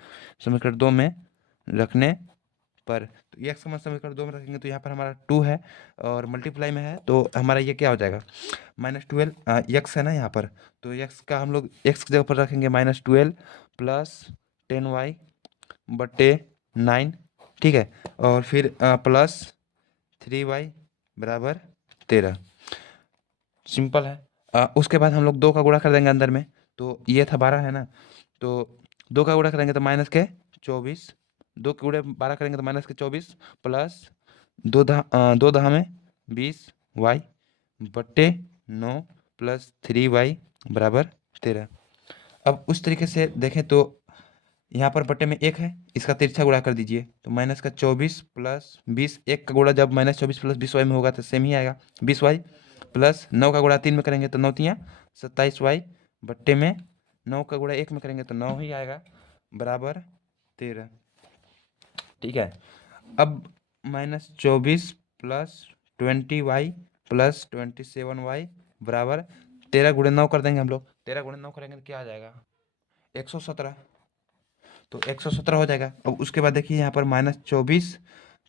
तो x का मान समीकरण 2 में रखेंगे तो यहाँ पर हमारा 2 है और मल्टीप्लाई में है, तो हमारा ये क्या हो जाएगा, -12 x है ना यहाँ पर, तो x का हम लोग x की जगह पर रखेंगे -12 + 10y बट्टे 9। ठीक है, और फिर प्लस 3y बराबर 13। सिंपल है। उसके बाद हम लोग 2 का गुणा कर देंगे अंदर में, तो ये था 12 है ना, तो 2 का गुणा करेंगे तो -24, 2 के गुणे 12 करेंगे तो -24 प्लस 2 दहा में 20y बट्टे 9 प्लस 3y बराबर 13। अब उस तरीके से देखें तो यहाँ पर बट्टे में 1 है, इसका तिरछा गुणा कर दीजिए, तो -24 + 20, 1 का गुणा जब -24 + 20y में होगा तो सेम ही आएगा 20y, प्लस 9 का गुणा 3 में करेंगे तो 9 तियाँ 27y बट्टे में 9 का गुणा 1 में करेंगे तो 9 ही आएगा, बराबर 13। ठीक है, अब -24 प्लस 20y प्लस 27y बराबर 13 × 9 कर देंगे हम लोग। 13 × 9 करेंगे तो क्या आ जाएगा 117। तो 117 हो जाएगा। अब उसके बाद देखिए यहाँ पर -24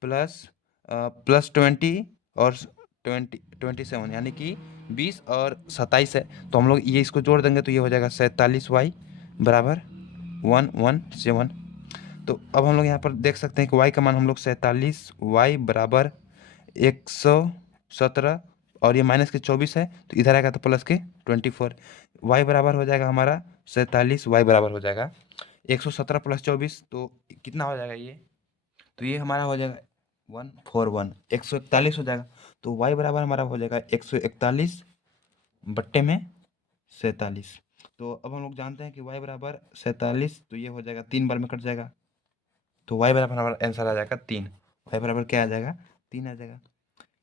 प्लस प्लस 20 और 27 यानी कि 20 और 27 है। तो हम लोग ये इसको जोड़ देंगे तो ये हो जाएगा 47y बराबर 117। तो अब हम लोग यहाँ पर देख सकते हैं कि y का मान हम लोग 47y बराबर 117 और ये माइनस के 24 है तो इधर आएगा तो प्लस के 24। y बराबर हो जाएगा हमारा 47y बराबर हो जाएगा 117 प्लस 24 तो कितना हो जाएगा ये, तो ये हमारा हो जाएगा 141 141 हो जाएगा। तो y बराबर हमारा हो जाएगा 141 बट्टे में 47। तो अब हम लोग जानते हैं कि y बराबर 47 तो ये हो जाएगा 3 बार में कट जाएगा। तो y बराबर हमारा आंसर आ जाएगा 3। y बराबर क्या आ जाएगा 3 आ जाएगा।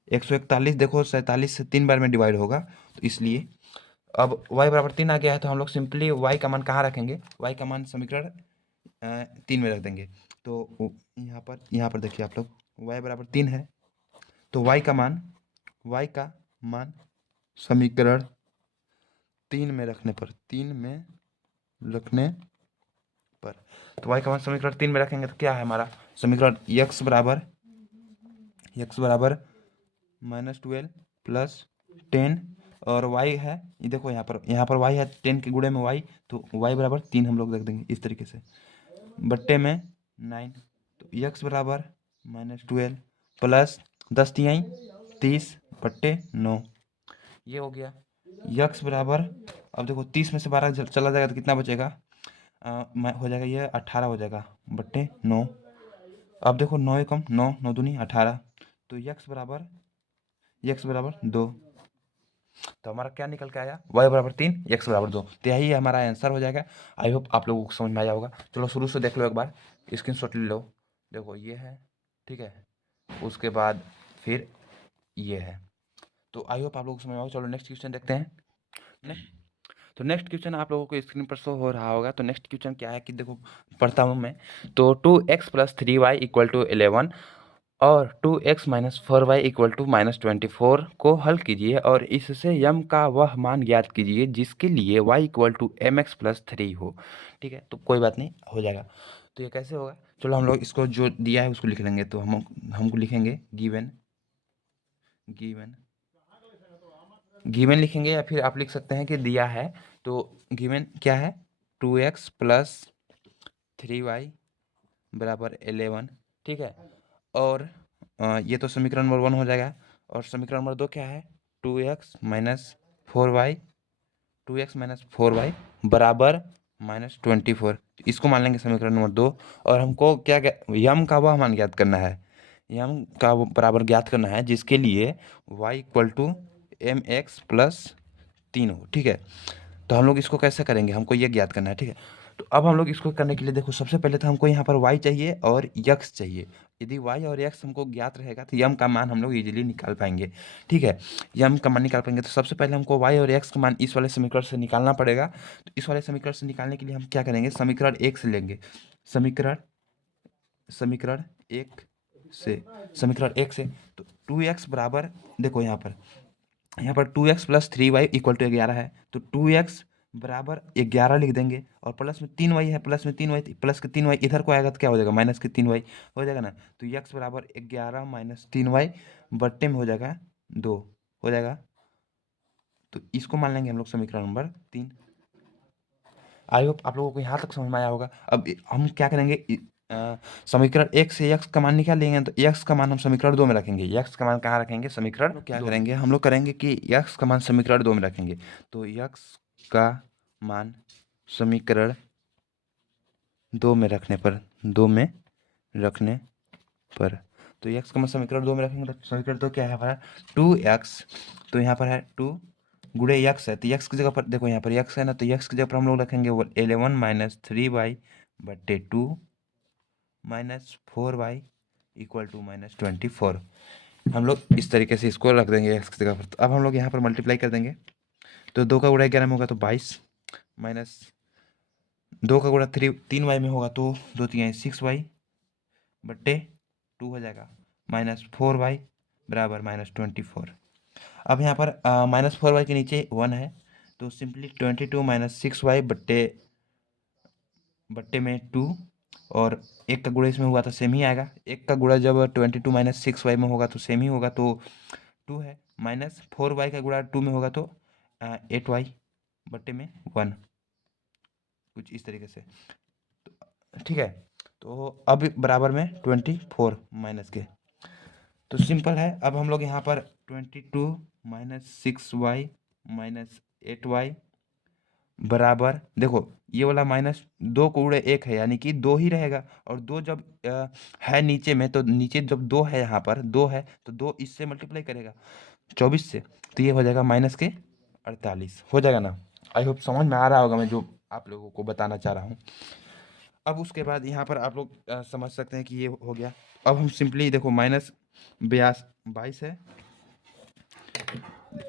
141 देखो 47 से 3 बार में डिवाइड होगा तो इसलिए अब y बराबर 3 आ गया है। तो हम लोग सिंपली y का मान कहाँ रखेंगे, y का मान समीकरण 3 में रख देंगे। तो यहाँ पर देखिए आप लोग y बराबर 3 है तो y का मान समीकरण 3 में रखने पर तो y का मान समीकरण 3 में रखेंगे तो क्या है हमारा समीकरण x बराबर -12 प्लस 10 और y है ये देखो यहाँ पर y है 10 के गुणे में y तो y बराबर 3 हम लोग रख देंगे इस तरीके से बट्टे में 9। तो x बराबर -12 प्लस 10 तिहाई 30 बट्टे 9 ये हो गया। x बराबर अब देखो 30 में से 12 चला जाएगा तो कितना बचेगा हो जाएगा ये 18 हो जाएगा बट्टे 9। अब देखो 9 कम 9 9 दूनी 18 तो x बराबर 2। तो हमारा क्या निकल के आया y बराबर 3 x बराबर 2। तो यही हमारा आंसर हो जाएगा। आई होप आप लोगों को समझ में आया होगा। चलो शुरू से देख लो एक बार, स्क्रीनशॉट ले लो। देखो ये है ठीक है, उसके बाद फिर ये है। तो आई होप आप लोगों को समझ में आएगा। चलो नेक्स्ट क्वेश्चन देखते हैं। तो नेक्स्ट क्वेश्चन आप लोगों को स्क्रीन पर शो हो रहा होगा। तो नेक्स्ट क्वेश्चन क्या है कि देखो पढ़ता हूँ मैं। तो 2x + 3y = 11 और 2x - 4y = -24 को हल कीजिए और इससे यम का वह मान ज्ञात कीजिए जिसके लिए y = mx + 3 हो। ठीक है, तो कोई बात नहीं हो जाएगा। तो ये कैसे होगा, चलो हम लोग इसको जो दिया है उसको लिख लेंगे। तो हमको लिखेंगे गिवन लिखेंगे या फिर आप लिख सकते हैं कि दिया है। तो गिवन क्या है 2x + 3y बराबर 11। ठीक है, और ये तो समीकरण नंबर 1 हो जाएगा। और समीकरण नंबर 2 क्या है 2x - 4y बराबर -24। इसको मान लेंगे समीकरण नंबर 2। और हमको क्या यम का वह मान ज्ञात करना है, यम का बराबर ज्ञात करना है जिसके लिए y = mx + 3 हो। ठीक है, तो हम लोग इसको कैसे करेंगे, हमको ये ज्ञात करना है। ठीक है, तो अब हम लोग इसको करने के लिए देखो सबसे पहले तो हमको यहाँ पर y चाहिए और x चाहिए। यदि y और x हमको ज्ञात रहेगा तो यम का मान हम लोग इजीली निकाल पाएंगे। ठीक है, यम का मान निकाल पाएंगे। तो सबसे पहले हमको y और x का मान इस वाले समीकरण से निकालना पड़ेगा। तो इस वाले समीकरण से निकालने के लिए हम क्या करेंगे, समीकरण 1 से लेंगे। समीकरण 1 से तो 2x बराबर देखो यहाँ पर 2x + 3y = 11 है। तो 2x बराबर 11 लिख देंगे और प्लस में 3y है, प्लस में 3y प्लस के 3y इधर को आएगा तो क्या हो जाएगा माइनस के 3y हो जाएगा ना। तो x बराबर 11 - 3y बट्टे में हो जाएगा 2 हो जाएगा। तो इसको मान लेंगे हम लोग समीकरण नंबर 3। आई होप आप लोगों को यहाँ तक समझ में आया होगा। अब हम क्या करेंगे समीकरण 1 से x का मान निकाल लेंगे। तो x का मान हम समीकरण 2 में रखेंगे। x का मान कहाँ रखेंगे, समीकरण क्या करेंगे हम लोग करेंगे कि x का मान समीकरण 2 में रखेंगे। तो x का मान समीकरण 2 में रखने पर तो x का मान समीकरण 2 में रखेंगे। तो समीकरण 2 क्या है हमारा 2x। तो यहाँ पर है 2 गुणे x है तो x की जगह पर देखो यहाँ पर x है ना, तो x की जगह पर हम लोग रखेंगे वो 11 - 3y बट्टे 2 -4y = -24। हम लोग इस तरीके से इसको रख देंगे x की जगह पर। तो अब हम लोग यहाँ पर मल्टीप्लाई कर देंगे। तो 2 का गुणा 11 में होगा तो 22 माइनस 2 का गुणा 3y में होगा तो 2 3 6y बट्टे 2 हो जाएगा -4y बराबर -24। अब यहाँ पर -4y के नीचे 1 है, तो सिंपली 22 - 6y बट्टे में 2, और एक का गुणा इसमें हुआ तो सेम ही आएगा। एक का गुणा जब 22 - 6y में होगा तो सेम ही होगा, तो 2 है। -4y का गुणा 2 में होगा तो 8y बट्टे में 1, कुछ इस तरीके से। तो ठीक है, तो अब बराबर में 24 माइनस के। तो सिंपल है। अब हम लोग यहाँ पर 22 - 6y - 8y बराबर, देखो ये वाला -2 को उड़े 1 है, यानी कि 2 ही रहेगा। और 2 जब है नीचे में, तो नीचे जब 2 है, यहाँ पर 2 है तो 2 इससे मल्टीप्लाई करेगा 24 से, तो ये हो जाएगा -48 हो जाएगा ना। आई होप समझ में आ रहा होगा मैं जो आप लोगों को बताना चाह रहा हूँ। अब उसके बाद यहाँ पर आप लोग समझ सकते हैं कि ये हो गया। अब हम सिंपली देखो -22 है,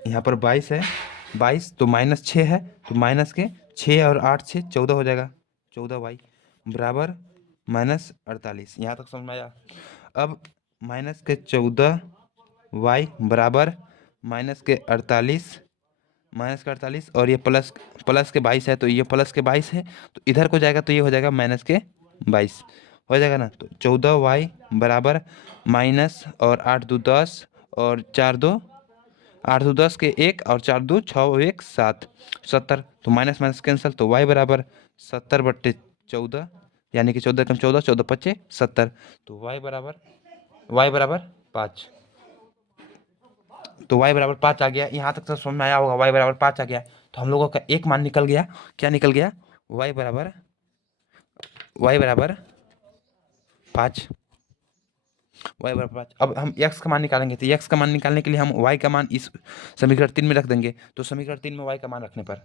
यहाँ पर 22 है, 22 तो -6 है, तो माइनस के 6 और 8 6 14 हो जाएगा, 14y बराबर -48। यहाँ तक समझ में आया। अब -14y बराबर -48 और ये प्लस प्लस के 22 है, तो ये प्लस के 22 है, तो इधर को जाएगा तो ये हो जाएगा -22 हो जाएगा ना। तो 14y बराबर माइनस, और 8 2 10 और 4 2 8 2 10 के 1 और 4 2 6 1 7 70, तो माइनस माइनस कैंसिल, तो y बराबर 70/14, यानी कि 14 कम 14 14 पच्चे 70, तो y बराबर 5। तो y बराबर 5 आ गया। यहाँ तक तो समझ में आया होगा, y बराबर 5 आ गया। तो हम लोगों का एक मान निकल गया। क्या निकल गया? y बराबर 5। y बराबर 5। अब हम x का मान निकालेंगे, तो x का मान निकालने के लिए हम y का मान इस समीकरण 3 में रख देंगे। तो समीकरण 3 में y का मान रखने पर,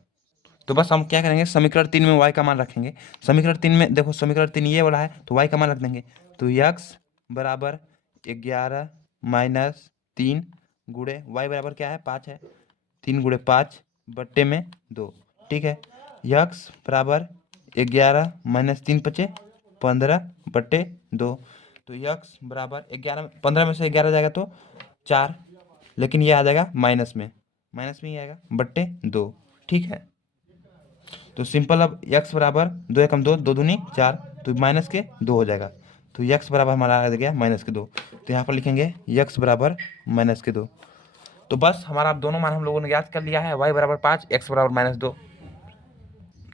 तो बस हम क्या करेंगे, समीकरण 3 में y का मान रखेंगे। समीकरण 3 में देखो, समीकरण 3 ये वाला है, तो y का मान रख देंगे। तो x बराबर 11 माइनस 3 गुणे y बराबर क्या है? 5 है, 3 गुणे 5 बट्टे में 2। ठीक है, x बराबर 11 माइनस 3 पचे 15 बट्टे 2। तो x बराबर 11, 15 में से 11 जाएगा तो 4, लेकिन ये आ जाएगा माइनस में ही आएगा बट्टे 2। ठीक है, तो सिंपल। अब x बराबर 2 एकम 2, 2 दूनी 4, तो माइनस के 2 हो जाएगा। तो x बराबर हमारा आ गया -2। तो यहाँ पर लिखेंगे x बराबर -2। तो बस हमारा अब दोनों मान हम लोगों ने याद कर लिया है, y बराबर 5, x बराबर -2।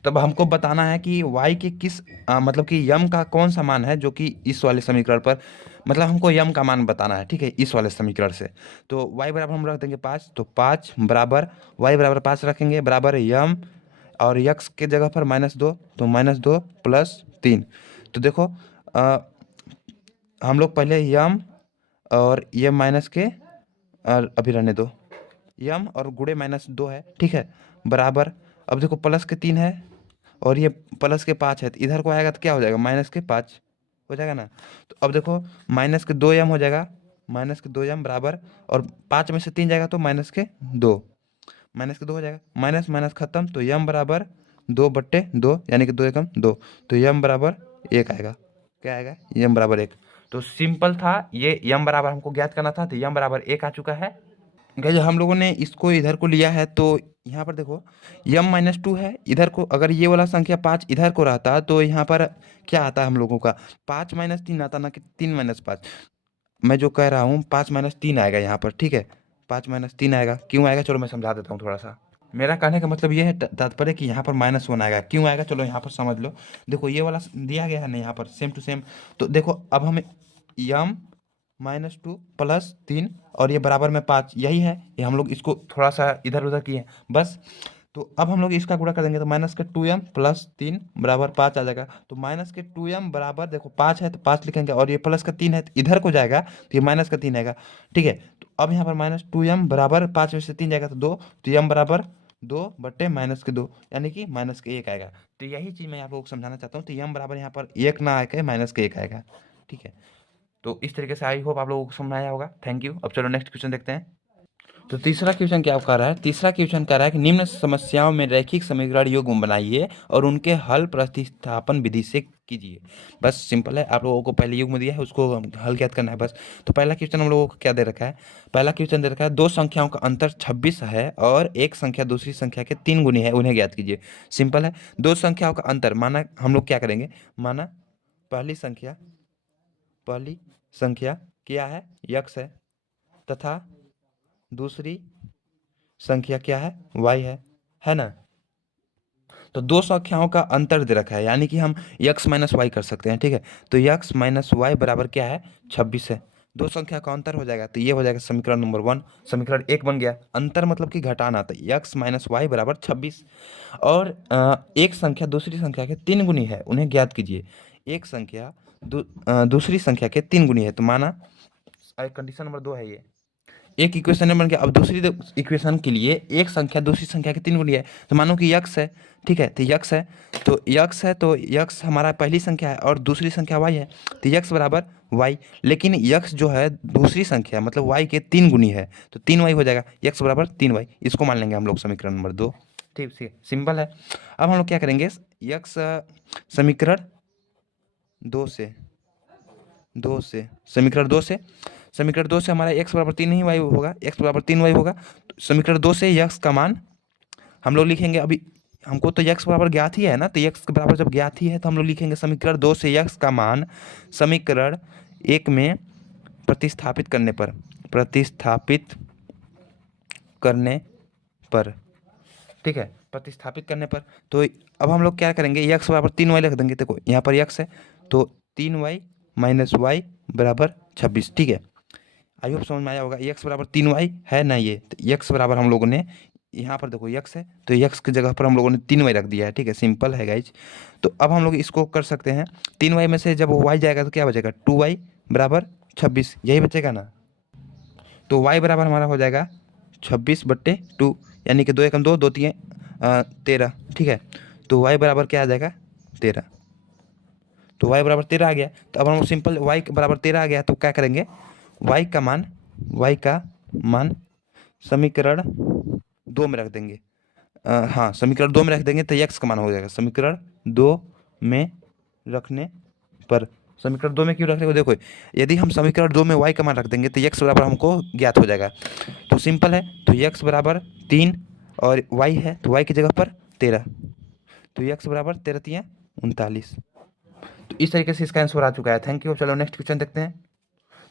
तब हमको बताना है कि y के किस मतलब कि यम का कौन सा मान है जो कि इस वाले समीकरण पर, मतलब हमको यम का मान बताना है। ठीक है, इस वाले समीकरण से। तो y बराबर हम रख देंगे 5, तो 5 बराबर y बराबर 5 रखेंगे बराबर यम, और x के जगह पर -2, तो -2 प्लस 3। तो देखो हम लोग पहले यम और ये माइनस के, और अभी रहने दो, यम और गुणे -2 है। ठीक है, बराबर, अब देखो प्लस के 3 है और ये प्लस के 5 है, तो इधर को आएगा तो क्या हो जाएगा? -5 हो जाएगा ना। तो अब देखो -2m हो जाएगा, -2m बराबर, और 5 में से 3 जाएगा तो -2 हो जाएगा, माइनस माइनस खत्म, तो यम बराबर 2/2, यानी कि 2 एकम 2, तो यम बराबर 1 आएगा। क्या आएगा? यम बराबर 1। तो सिंपल था, ये यम बराबर हमको ज्ञात करना था, तो यम बराबर 1 आ चुका है। गाइस हम लोगों ने इसको इधर को लिया है, तो यहाँ पर देखो m-2 है, इधर को अगर ये वाला संख्या 5 इधर को रहता तो यहाँ पर क्या आता है हम लोगों का? 5 - 3 आता, ना कि 3 - 5। मैं जो कह रहा हूँ 5 - 3 आएगा यहाँ पर। ठीक है, 5 - 3 आएगा। क्यों आएगा? चलो मैं समझा देता हूँ थोड़ा सा। मेरा कहने का मतलब ये है, तात्पर्य कि यहाँ पर -1 आएगा। क्यों आएगा? चलो यहाँ पर समझ लो। देखो ये वाला दिया गया है ना यहाँ पर, सेम टू सेम। तो देखो अब हमें यम -2 प्लस 3 और ये बराबर में 5, यही है। ये हम लोग इसको थोड़ा सा इधर उधर किए बस। तो अब हम लोग इसका गुणा कर देंगे, तो -2m प्लस 3 बराबर 5 आ जाएगा। तो -2m बराबर, देखो 5 है तो 5 लिखेंगे, और ये प्लस का 3 है तो इधर को जाएगा, तो ये -3 आएगा। ठीक है, तो अब यहाँ पर -2m बराबर 5 में से 3 जाएगा तो 2, तो m बराबर 2/-2, यानी कि -1 आएगा। तो यही चीज़ मैं आप लोगों को समझाना चाहता हूँ। तो m बराबर यहाँ पर 1 ना आके -1 आएगा। ठीक है, तो इस तरीके से आई होप आप लोगों को समझ में आया होगा। Thank you. अब चलो नेक्स्ट क्वेश्चन देखते हैं। तो तीसरा क्वेश्चन क्या कह रहा है, तीसरा क्वेश्चन कह रहा है कि निम्न समस्याओं में रैखिक समीकरण युग्म बनाइए और उनके हल प्रतिस्थापन विधि से कीजिए। बस सिंपल है, आप लोगों को पहले युग्म दिया है उसको हल ज्ञात करना है बस। तो पहला क्वेश्चन हम लोगों को क्या दे रखा है, पहला क्वेश्चन दे रखा है दो संख्याओं का अंतर 26 है और एक संख्या दूसरी संख्या के 3 गुनी है, उन्हें ज्ञात कीजिए। सिंपल है, दो संख्याओं का अंतर माना हम लोग क्या करेंगे, माना पहली संख्या क्या है, यक्स है, तथा दूसरी संख्या क्या है, वाई है ना। तो दो संख्याओं का अंतर दे रखा है, यानी कि हम यक्स माइनस वाई कर सकते हैं, ठीक है। तो यक्स माइनस वाई बराबर क्या है, 26 है। दो संख्या का अंतर हो जाएगा तो ये हो जाएगा समीकरण नंबर 1, समीकरण 1 बन गया। अंतर मतलब कि घटाना, तो यक्स माइनस वाई बराबर 26। और एक संख्या दूसरी संख्या के 3 गुनी है, उन्हें ज्ञात कीजिए। एक संख्या दूसरी संख्या के 3 गुनी है, तो माना कंडीशन नंबर 2 है ये, एक इक्वेशन बन गया। अब दूसरी इक्वेशन के लिए एक संख्या दूसरी संख्या के 3 गुनी है, तो मानो कि यक्स है, ठीक है। तो यक्स है तो यक्स हमारा पहली संख्या है और दूसरी संख्या वाई है, तो यक्स बराबर वाई। लेकिन यक्स जो है दूसरी संख्या मतलब वाई के 3 गुनी है, तो 3 वाई हो जाएगा, यक्स बराबर 3 वाई। इसको मान लेंगे हम लोग समीकरण नंबर 2, ठीक है, सिंपल है। अब हम लोग क्या करेंगे, यक्स समीकरण 2 से समीकरण 2 से हमारा x बराबर 3 ही वाई होगा, x बराबर 3 वाई होगा। तो समीकरण 2 से यक्स का मान हम लोग लिखेंगे, अभी हमको तो यक्स बराबर ज्ञात ही है ना, तो यक्स के बराबर जब ज्ञात ही है तो हम लोग लिखेंगे समीकरण 2 से यक्स का मान समीकरण 1 में प्रतिस्थापित करने पर, ठीक है, प्रतिस्थापित करने पर। तो अब हम लोग क्या करेंगे, यक्स बराबर 3 वाई लिख देंगे। देखो यहाँ पर यक्स है तो 3 वाई माइनस वाई बराबर 26, ठीक है। आई होप समझ में आया होगा। यक्स बराबर 3 वाई है ना, ये तो यक्स बराबर हम लोगों ने यहाँ पर देखो यक्स है तो यक्स की जगह पर हम लोगों ने 3 वाई रख दिया है, ठीक है, सिंपल है गाइज। तो अब हम लोग इसको कर सकते हैं, 3 वाई में से जब वाई जाएगा तो क्या बचेगा, 2 वाई बराबर 26, यही बचेगा ना। तो वाई बराबर हमारा हो जाएगा 26/2, यानी कि 2 एकम 2, 2 3 13, ठीक है। तो वाई बराबर क्या आ जाएगा, 13। तो वाई बराबर 13 आ गया। तो अब हम सिंपल वाई बराबर 13 आ गया तो क्या करेंगे, वाई का मान समीकरण 2 में रख देंगे। हाँ, समीकरण 2 में रख देंगे तो यक्स का मान हो जाएगा समीकरण 2 में रखने पर। समीकरण 2 में क्यों रख रहे हो, देखो यदि हम समीकरण 2 में वाई का मान रख देंगे तो यक्स बराबर हमको ज्ञात हो जाएगा। तो सिंपल है, तो यक्स बराबर 3 और वाई है तो वाई की जगह पर 13, तो यक्स बराबर 13×3 = 39। तो इस तरीके से इसका आंसर आ चुका है। Thank you. चलो नेक्स्ट क्वेश्चन देखते हैं।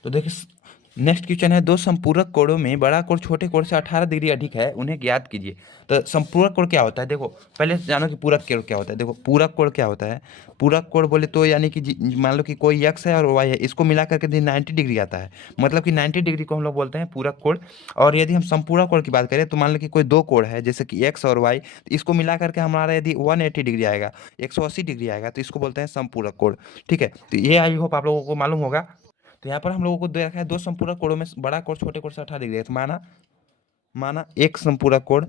तो देखिए नेक्स्ट क्वेश्चन है, दो संपूरक कोणों में बड़ा कोण छोटे कोण से 18 डिग्री अधिक है, उन्हें ज्ञात कीजिए। तो संपूरक कोण क्या होता है, देखो पहले जानो कि पूरक कोण क्या होता है। देखो पूरक कोण क्या होता है, पूरक कोण बोले तो यानी कि मान लो कि कोई यक्स है और वाई है, इसको मिला करके 90 डिग्री आता है, मतलब कि 90 डिग्री को हम लोग बोलते हैं पूरक कोण। और यदि हम संपूरक कोण की बात करें तो मान लो कि कोई दो कोण है जैसे कि एक्स और वाई, तो इसको मिला करके हमारा यदि 180 डिग्री आएगा, 180 डिग्री आएगा, तो इसको बोलते हैं संपूरक कोण, ठीक है। तो ये आई होप आप लोगों को मालूम होगा। तो यहाँ पर हम लोगों को दे रखा है दो संपूरक कोणों में बड़ा कोण छोटे कोण से 18 डिग्री है, तो माना एक संपूरक कोण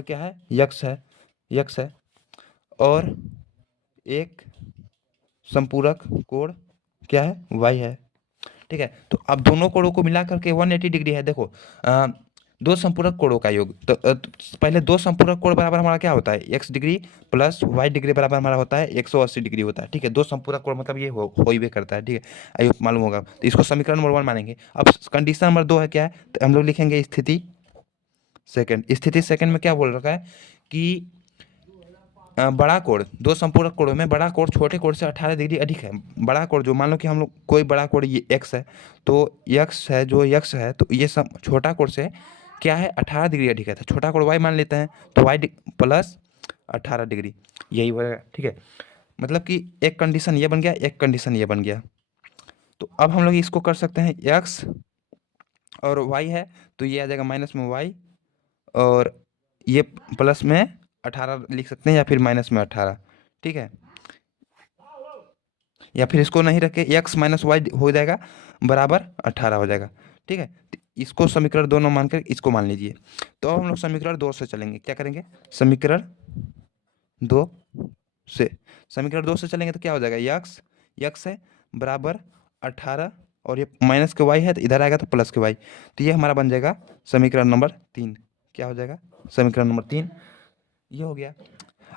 क्या है, यक्स है और एक संपूरक कोण क्या है, वाई है, ठीक है। तो अब दोनों कोणों को मिला करके 180 डिग्री है। देखो दो संपूरक कोणों का योग, तो पहले दो संपूरक कोण बराबर हमारा क्या होता है, x degree plus y degree बराबर हमारा होता है 180 डिग्री होता है, ठीक है। दो संपूरक कोण मतलब ये हो ही भी करता है, ठीक है, आइए मालूम होगा। तो इसको समीकरण नंबर 1 मानेंगे। अब कंडीशन नंबर 2 है क्या है, तो हम लोग लिखेंगे स्थिति सेकंड में क्या बोल रखा है कि बड़ा कोण, दो संपूरक कोणों में बड़ा कोण छोटे कोण से 18 डिग्री अधिक है। बड़ा कोण जो मान लो कि हम लोग कोई बड़ा कोण ये x है, तो यक्स है तो ये सब छोटा कोण से क्या है, 18 डिग्री अधिक है। तो छोटा कोण y मान लेते हैं, तो y प्लस 18 डिग्री, यही होगा, ठीक है। मतलब कि एक कंडीशन ये बन गया, एक कंडीशन ये बन गया। तो अब हम लोग इसको कर सकते हैं, x और y है तो ये आ जाएगा माइनस में y, और ये प्लस में 18 लिख सकते हैं या फिर माइनस में 18, ठीक है। या फिर इसको नहीं रखे x माइनस वाई हो जाएगा बराबर 18 हो जाएगा, ठीक है। तो इसको समीकरण 2 मानकर इसको मान लीजिए। तो अब हम लोग समीकरण 2 से चलेंगे, क्या करेंगे, समीकरण 2 से चलेंगे तो क्या हो जाएगा, यक्स है बराबर 18 और ये माइनस के वाई है तो इधर आएगा तो प्लस के वाई। तो ये हमारा बन जाएगा समीकरण नंबर 3। क्या हो जाएगा? समीकरण नंबर 3 ये हो गया।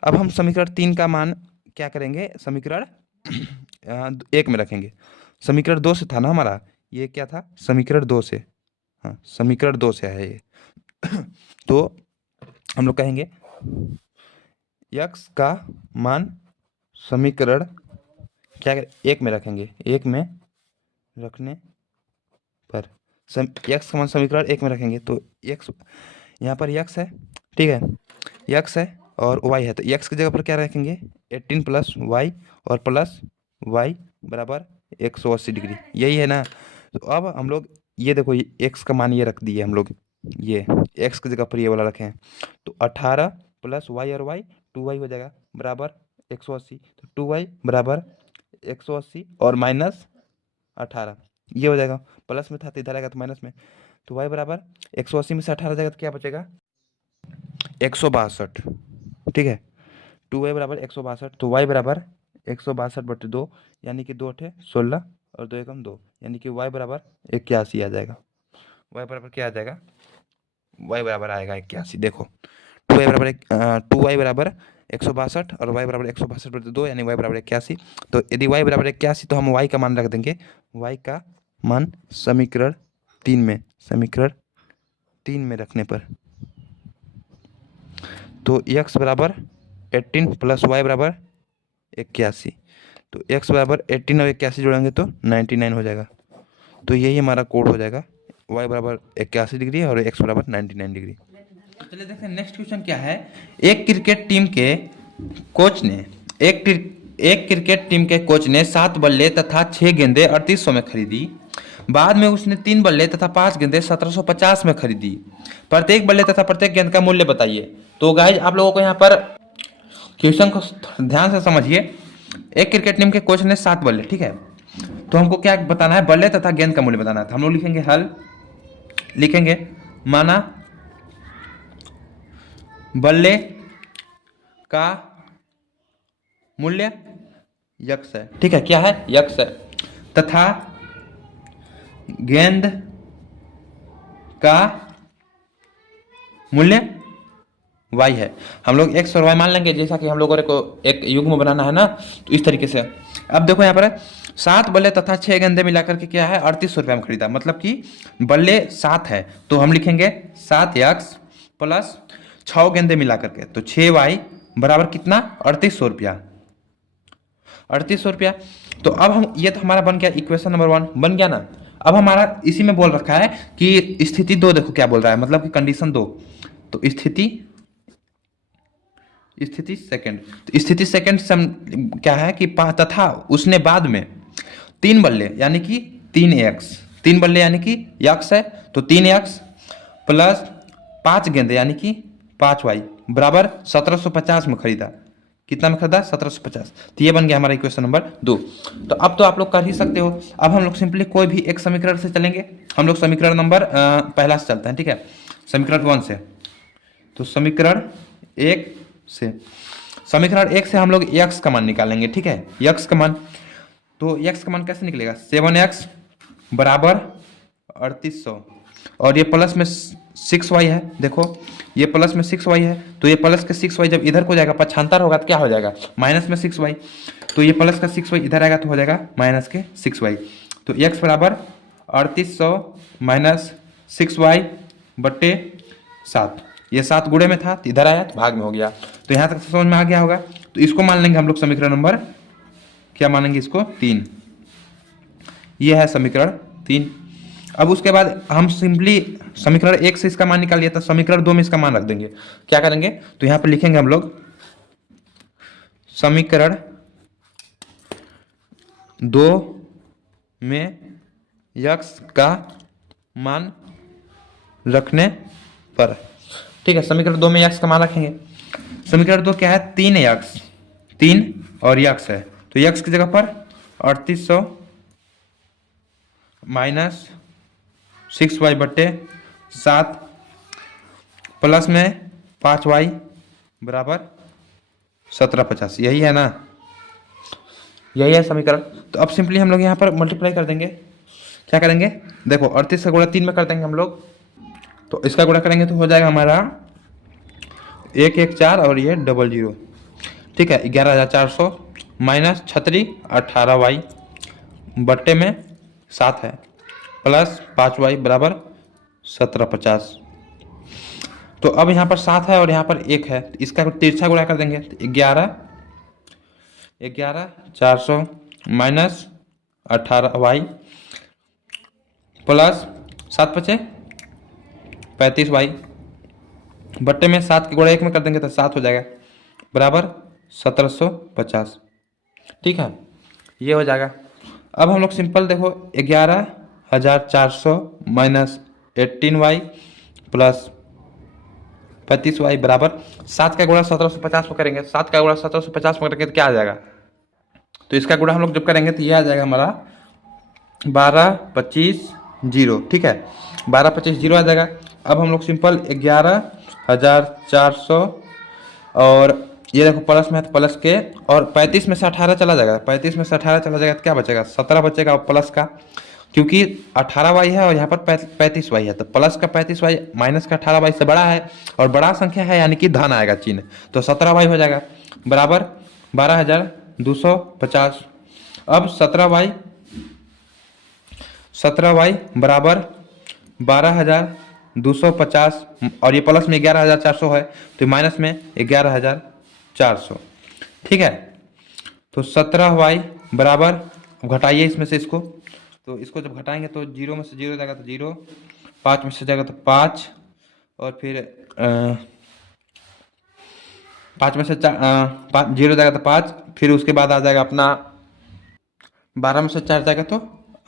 अब हम समीकरण 3 का मान क्या करेंगे? समीकरण 1 में रखेंगे। समीकरण 2 से था ना हमारा, ये क्या था? समीकरण 2 से, हाँ समीकरण 2 से है ये। तो हम लोग कहेंगे यक्स का मान समीकरण क्या 1 में रखेंगे। 1 में रखने पर यक्स का मान समीकरण 1 में रखेंगे तो यक्स, यहाँ पर यक्स है, ठीक है, यक्स है और वाई है, तो यक्स की जगह पर क्या रखेंगे? 18 प्लस वाई और प्लस वाई बराबर 180 डिग्री, यही है ना। तो अब हम लोग ये देखो, ये एक्स का मान ये रख दिए हम लोग, ये एक्स की जगह पर ये वाला रखे हैं। तो 18 प्लस वाई और वाई 2y हो जाएगा बराबर 180। तो 2y बराबर 180 और माइनस 18 ये हो जाएगा। प्लस में था तो इधर आएगा तो माइनस में। तो y बराबर 180 में से 18 जाएगा तो क्या बचेगा? 162, ठीक है। 2y बराबर 162, तो y बराबर 162/2 यानी कि 2 अठे 16 और 2 एकम 2 यानी कि y बराबर 81 आ जाएगा। y बराबर क्या आ जाएगा? y बराबर आएगा 81। देखो 2y बराबर 2y बराबर 162 और y बराबर 162/2 यानी y बराबर 81। तो यदि y बराबर 81 तो हम y का मान रख देंगे। y का मान समीकरण 3 में रखने पर तो x बराबर 18 प्लस y बराबर 81। तो x बराबर 18 और 81 जोड़ेंगे तो 99 हो जाएगा। तो यही हमारा कोड हो जाएगा, y बराबर 81 डिग्री और x बराबर 99 डिग्री। चलिए देखते हैं नेक्स्ट क्वेश्चन क्या है। एक क्रिकेट टीम के कोच ने एक क्रिकेट टीम के कोच ने 7 बल्ले तथा 6 गेंदें 3800 में खरीदी। बाद में उसने 3 बल्ले तथा 5 गेंदें 1750 में खरीदी। प्रत्येक बल्ले तथा प्रत्येक गेंद का मूल्य बताइए। तो गाइज आप लोगों को यहाँ पर क्वेश्चन को ध्यान से समझिए। एक क्रिकेट टीम के कोच ने 7 बल्ले, ठीक है, तो हमको क्या बताना है? बल्ले तथा गेंद का मूल्य बताना है। तो हम लोग लिखेंगे हल, लिखेंगे माना बल्ले का मूल्य यक्स है, ठीक है, क्या है? यक्स है, तथा गेंद का मूल्य y है। हम लोग x और y मान लेंगे, जैसा कि हम लोगों को एक युग्म बनाना है ना, तो इस तरीके से। अब देखो यहाँ पर 7 बल्ले तथा 6 गेंदे मिलाकर के क्या है? 3800 रुपये में खरीदा। मतलब कि बल्ले 7 है तो हम लिखेंगे 7x प्लस 6 गेंदे मिलाकर के, तो 6y बराबर कितना? 3800 रुपया, 3800 रुपया। तो अब हम, ये तो हमारा बन गया इक्वेशन नंबर 1 बन गया ना। अब हमारा इसी में बोल रखा है कि स्थिति 2, देखो क्या बोल रहा है, मतलब कि कंडीशन 2। तो स्थिति सेकंड, तो स्थिति सेकंड से हम क्या है कि तथा उसने बाद में 3 बल्ले यानी कि 3x, 3 बल्ले यानी कि x है तो 3x प्लस 5 गेंदे यानी कि 5y बराबर 1750 में खरीदा। कितना में खरीदा? 1750। तो ये बन गया हमारा इक्वेशन नंबर 2। तो अब तो आप लोग कर ही सकते हो। अब हम लोग सिंपली कोई भी एक समीकरण से चलेंगे। हम लोग समीकरण नंबर पहला से चलते हैं, ठीक है, समीकरण 1 से। तो समीकरण 1 से हम लोग x का मान निकालेंगे, ठीक है, x का मान। तो x का मान कैसे निकलेगा? 7x बराबर 3800 और ये प्लस में 6y है। देखो ये प्लस में 6y है, तो ये प्लस का 6y जब इधर को जाएगा, पक्षांतर होगा तो क्या हो जाएगा? माइनस में 6y। तो ये प्लस का 6y इधर आएगा तो हो जाएगा माइनस के 6y। तो x बराबर 3800 माइनस 6y बट्टे 7। ये 7 गुणे में था तो इधर आया तो भाग में हो गया। तो यहाँ तक समझ में आ गया होगा। तो इसको मान लेंगे हम लोग समीकरण नंबर, क्या मानेंगे इसको? 3। ये है समीकरण 3। अब उसके बाद हम सिंपली समीकरण 1 से इसका मान निकाल लिया था, समीकरण 2 में इसका मान रख देंगे। क्या करेंगे? तो यहाँ पर लिखेंगे हम लोग समीकरण 2 में x का मान रखने पर, ठीक है, समीकरण 2 में x का मान रखेंगे। समीकरण 2 क्या है? 3x, 3 और x है, तो x की जगह पर 3800 माइनस 6y बट्टे 7 प्लस में 5y बराबर 1750। यही है ना, यही है समीकरण। तो अब सिंपली हम लोग यहाँ पर मल्टीप्लाई कर देंगे। क्या करेंगे, देखो 38 का गुणा 3 में कर देंगे हम लोग, तो इसका गुणा करेंगे तो हो जाएगा हमारा 114 और ये 00, ठीक है। 11,400 माइनस 36 18y बट्टे में 7 है प्लस 5y बराबर 1750। तो अब यहाँ पर 7 है और यहाँ पर 1 है, तो इसका तिरछा गुणा कर देंगे, तो 11,400 माइनस 18y प्लस 7 पचे 35y बट्टे में 7 के गुणा 1 में कर देंगे तो 7 हो जाएगा बराबर 1750, ठीक है। ये हो जाएगा। अब हम लोग सिंपल देखो 11,400 माइनस 18y प्लस 35y बराबर 7 का गुणा 1750 में करेंगे, 7 का गुणा 1750 में करेंगे तो क्या आ जाएगा, तो इसका गुणा हम लोग जब करेंगे तो ये आ जाएगा हमारा 12,25,0, ठीक है। 12,25,0 आ जाएगा। अब हम लोग सिंपल 11,400 और ये देखो प्लस में है तो प्लस के, और 35 में से 18 चला जाएगा, 35 में से 18 चला जाएगा तो क्या बचेगा, 17 बचेगा प्लस का, क्योंकि 18y है और यहाँ पर 35y है, तो प्लस का 35y माइनस का 18y से बड़ा है और बड़ा संख्या है यानी कि धन आएगा चिन्ह, तो 17y हो जाएगा बराबर 12,250। अब 17y बराबर 12,250 और ये प्लस में 11,400 है तो माइनस में 11,400, ठीक है। तो 17y बराबर, घटाइए इसमें से इसको, तो इसको जब घटाएंगे तो 0 में से 0 जाएगा तो 0, 5 में से जाएगा तो 5 और फिर 5 में से 0 जाएगा तो 5, फिर उसके बाद आ जाएगा अपना 12 में से 4 जाएगा तो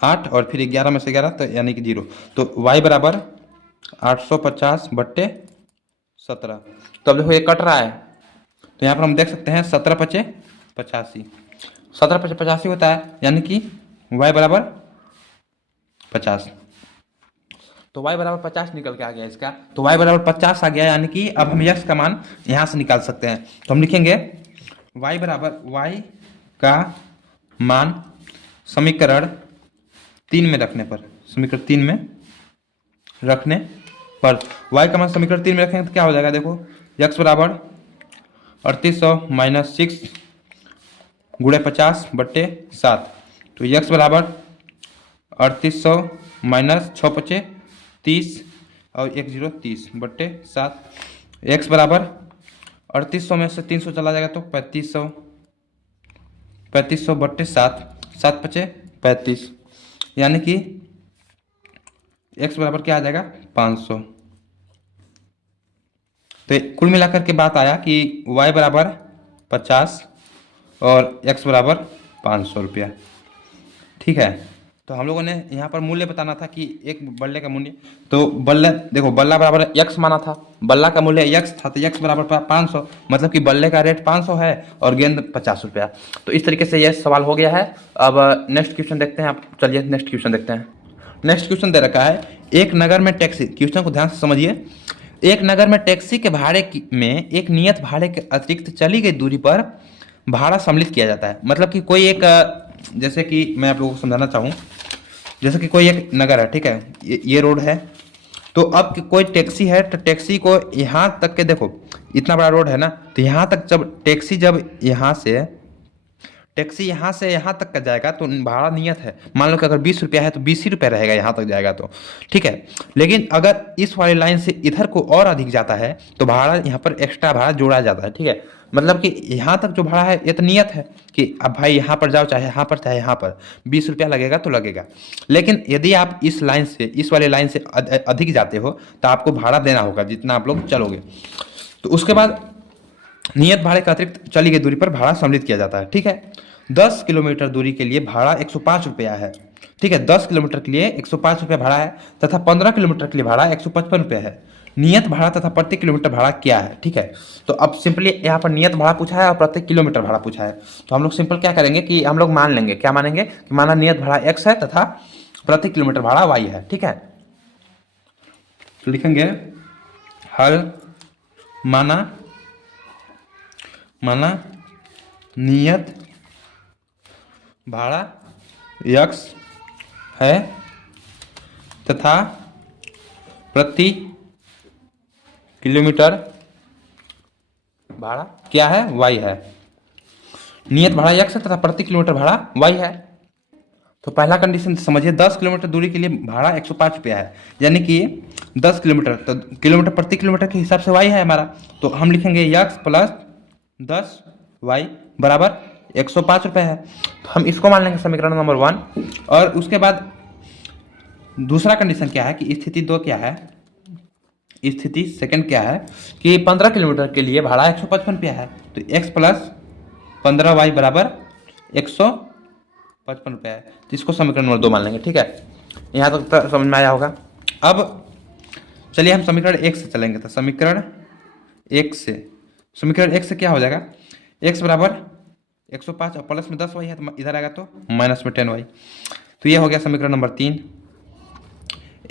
8 और फिर 11 में से 11 तो यानी कि 0, तो y बराबर 850 बट्टे 17। तो अब देखो ये कट रहा है, तो यहाँ पर हम देख सकते हैं 17 पचे 85, 17 पचे 85 होता है यानी कि y बराबर 50, तो y बराबर 50 निकल के आ गया इसका, तो y बराबर 50 आ गया यानी कि अब हम x का मान यहाँ से निकाल सकते हैं। तो हम लिखेंगे y बराबर, y का मान समीकरण 3 में रखने पर, समीकरण 3 में रखने पर y का मान समीकरण 3 में रखेंगे तो क्या हो जाएगा, देखो x बराबर 3800 माइनस 6 गुणे 50 बट्टे 7, तो x बराबर 3800 माइनस 6 पचे 30 और 1 0 30 बट्टे 7, x बराबर 3800 में से 300 चला जाएगा तो 3500 बट्टे 7, 7 पचे 35 यानी कि x बराबर क्या आ जाएगा 500। तो कुल मिलाकर के बात आया कि y बराबर 50 और x बराबर 500 रुपया, ठीक है। तो हम लोगों ने यहाँ पर मूल्य बताना था कि एक बल्ले का मूल्य, तो बल्ला देखो बल्ला बराबर x माना था, बल्ला का मूल्य x था तो x बराबर 500, मतलब कि बल्ले का रेट 500 है और गेंद 50 रुपया। तो इस तरीके से यह सवाल हो गया है। अब नेक्स्ट क्वेश्चन देखते हैं, आप चलिए नेक्स्ट क्वेश्चन देखते हैं। नेक्स्ट क्वेश्चन दे रखा है, एक नगर में टैक्सी, क्वेश्चन को ध्यान से समझिए, एक नगर में टैक्सी के भाड़े में एक नियत भाड़े के अतिरिक्त चली गई दूरी पर भाड़ा सम्मिलित किया जाता है। मतलब कि कोई एक, जैसे कि मैं आप लोगों को समझाना चाहूँ, जैसे कि कोई एक नगर है, ठीक है, ये रोड है, तो अब कोई टैक्सी है तो टैक्सी को यहाँ तक के, देखो इतना बड़ा रोड है ना, तो यहाँ तक जब टैक्सी यहाँ से यहाँ तक का जाएगा तो भाड़ा नियत है, मान लो कि अगर 20 रुपया है तो 20 ही रुपया रहेगा यहाँ तक जाएगा तो, ठीक है। लेकिन अगर इस वाली लाइन से इधर को और अधिक जाता है तो भाड़ा यहाँ पर एक्स्ट्रा भाड़ा जोड़ा जाता है, ठीक है। मतलब कि यहाँ तक जो भाड़ा है ये तो नियत है कि अब भाई यहाँ पर जाओ चाहे यहाँ पर चाहे यहाँ पर 20 रुपया लगेगा तो लगेगा। लेकिन यदि आप इस लाइन से, इस वाले लाइन से अधिक जाते हो तो आपको भाड़ा देना होगा जितना आप लोग चलोगे। तो उसके बाद नियत भाड़े का अतिरिक्त चली गई दूरी पर भाड़ा सम्मिलित किया जाता है, ठीक है। 10 किलोमीटर दूरी के लिए भाड़ा 105 रुपया है, ठीक है। 10 किलोमीटर के लिए 105 रुपया भाड़ा है तथा 15 किलोमीटर के लिए भाड़ा 155 रुपया है। नियत भाड़ा तथा प्रति किलोमीटर भाड़ा क्या है, ठीक है। तो अब सिंपली यहाँ पर नियत भाड़ा पूछा है और प्रति किलोमीटर भाड़ा पूछा है, तो हम लोग सिंपल क्या करेंगे कि हम लोग मान लेंगे, क्या मानेंगे कि माना नियत भाड़ा x है तथा प्रति किलोमीटर भाड़ा y है, ठीक है। तो लिखेंगे हल माना नियत भाड़ा x है तथा प्रति किलोमीटर भाड़ा क्या है, y है। नियत भाड़ा x है तथा प्रति किलोमीटर भाड़ा y है। तो पहला कंडीशन समझिए, 10 किलोमीटर दूरी के लिए भाड़ा 105 रुपया है, यानी कि 10 किलोमीटर, तो किलोमीटर प्रति किलोमीटर के हिसाब से y है हमारा। तो हम लिखेंगे x प्लस 10y बराबर 105 रुपये है। तो हम इसको मान लेंगे समीकरण नंबर 1। और उसके बाद दूसरा कंडीशन क्या है कि स्थिति 2 क्या है, स्थिति सेकंड क्या है कि 15 किलोमीटर के लिए भाड़ा 155 रुपया है। तो x प्लस 15y बराबर 155 रुपया है। तो इसको समीकरण नंबर 2 मान लेंगे। ठीक है, यहाँ तक तो समझ में आया होगा। अब चलिए हम समीकरण 1 से चलेंगे। तो समीकरण 1 से क्या हो जाएगा, x बराबर 105 और प्लस में 10y है तो इधर आएगा तो माइनस में 10y। तो ये हो गया समीकरण नंबर 3।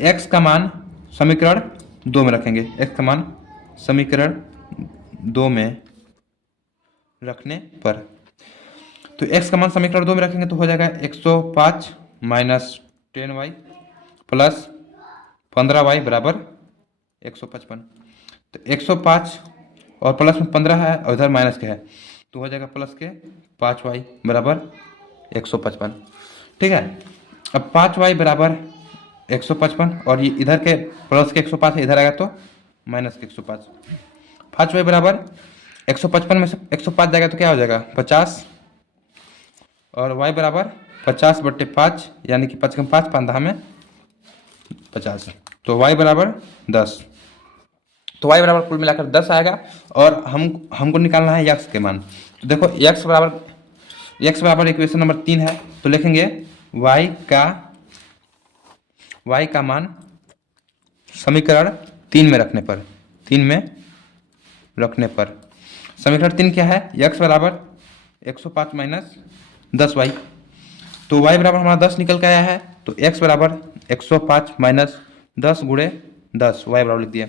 x का मान समीकरण 2 में रखेंगे, x का मान समीकरण 2 में रखने पर, तो x का मान समीकरण 2 में रखेंगे तो हो जाएगा 105 माइनस 10y प्लस 15y बराबर 155। तो 105 और प्लस में 15 है और इधर माइनस के है तो हो जाएगा प्लस के 5y बराबर 155। ठीक है, अब 5y बराबर 155 और ये इधर के प्लस के 105 है, इधर आएगा तो माइनस के 105। 5y बराबर 155 में से 105 जाएगा तो क्या हो जाएगा 50, और y बराबर 50/5 यानी कि 5 5 5 में 50, तो y बराबर 10। तो y बराबर कुल मिलाकर 10 आएगा। और हमको निकालना है x के मान। तो देखो x बराबर इक्वेशन नंबर 3 है, तो लिखेंगे y का मान समीकरण 3 में रखने पर, समीकरण 3 क्या है, x बराबर 105 माइनस 10y। तो y बराबर हमारा 10 निकल के आया है, तो x बराबर 105 माइनस 10 गुणे 10, y बराबर लिख दिया।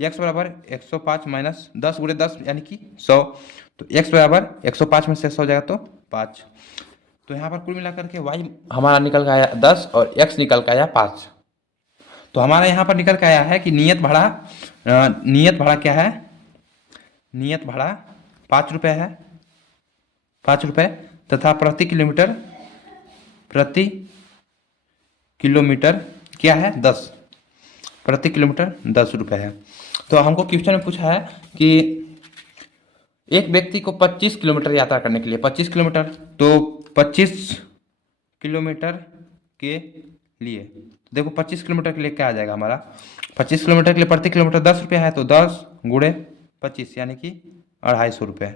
x बराबर 105 माइनस 10 गुणे 10 यानी कि 100। तो x बराबर 105 में से 100 जाएगा तो 5। तो यहाँ पर कुल मिलाकर के y हमारा निकल के आया 10 और x निकल के आया 5। तो हमारा यहाँ पर निकल के आया है कि नियत भाड़ा क्या है, नियत भाड़ा 5 रुपये है, 5 रुपये, तथा प्रति किलोमीटर क्या है 10, प्रति किलोमीटर 10 रुपये है। तो हमको क्वेश्चन में पूछा है कि एक व्यक्ति को 25 किलोमीटर यात्रा करने के लिए, 25 किलोमीटर, तो 25 किलोमीटर के लिए देखो 25 किलोमीटर के लिए क्या आ जाएगा हमारा, 25 किलोमीटर के लिए प्रति किलोमीटर 10 रुपये है, तो 10 गुणे 25 यानी कि 250 रुपये।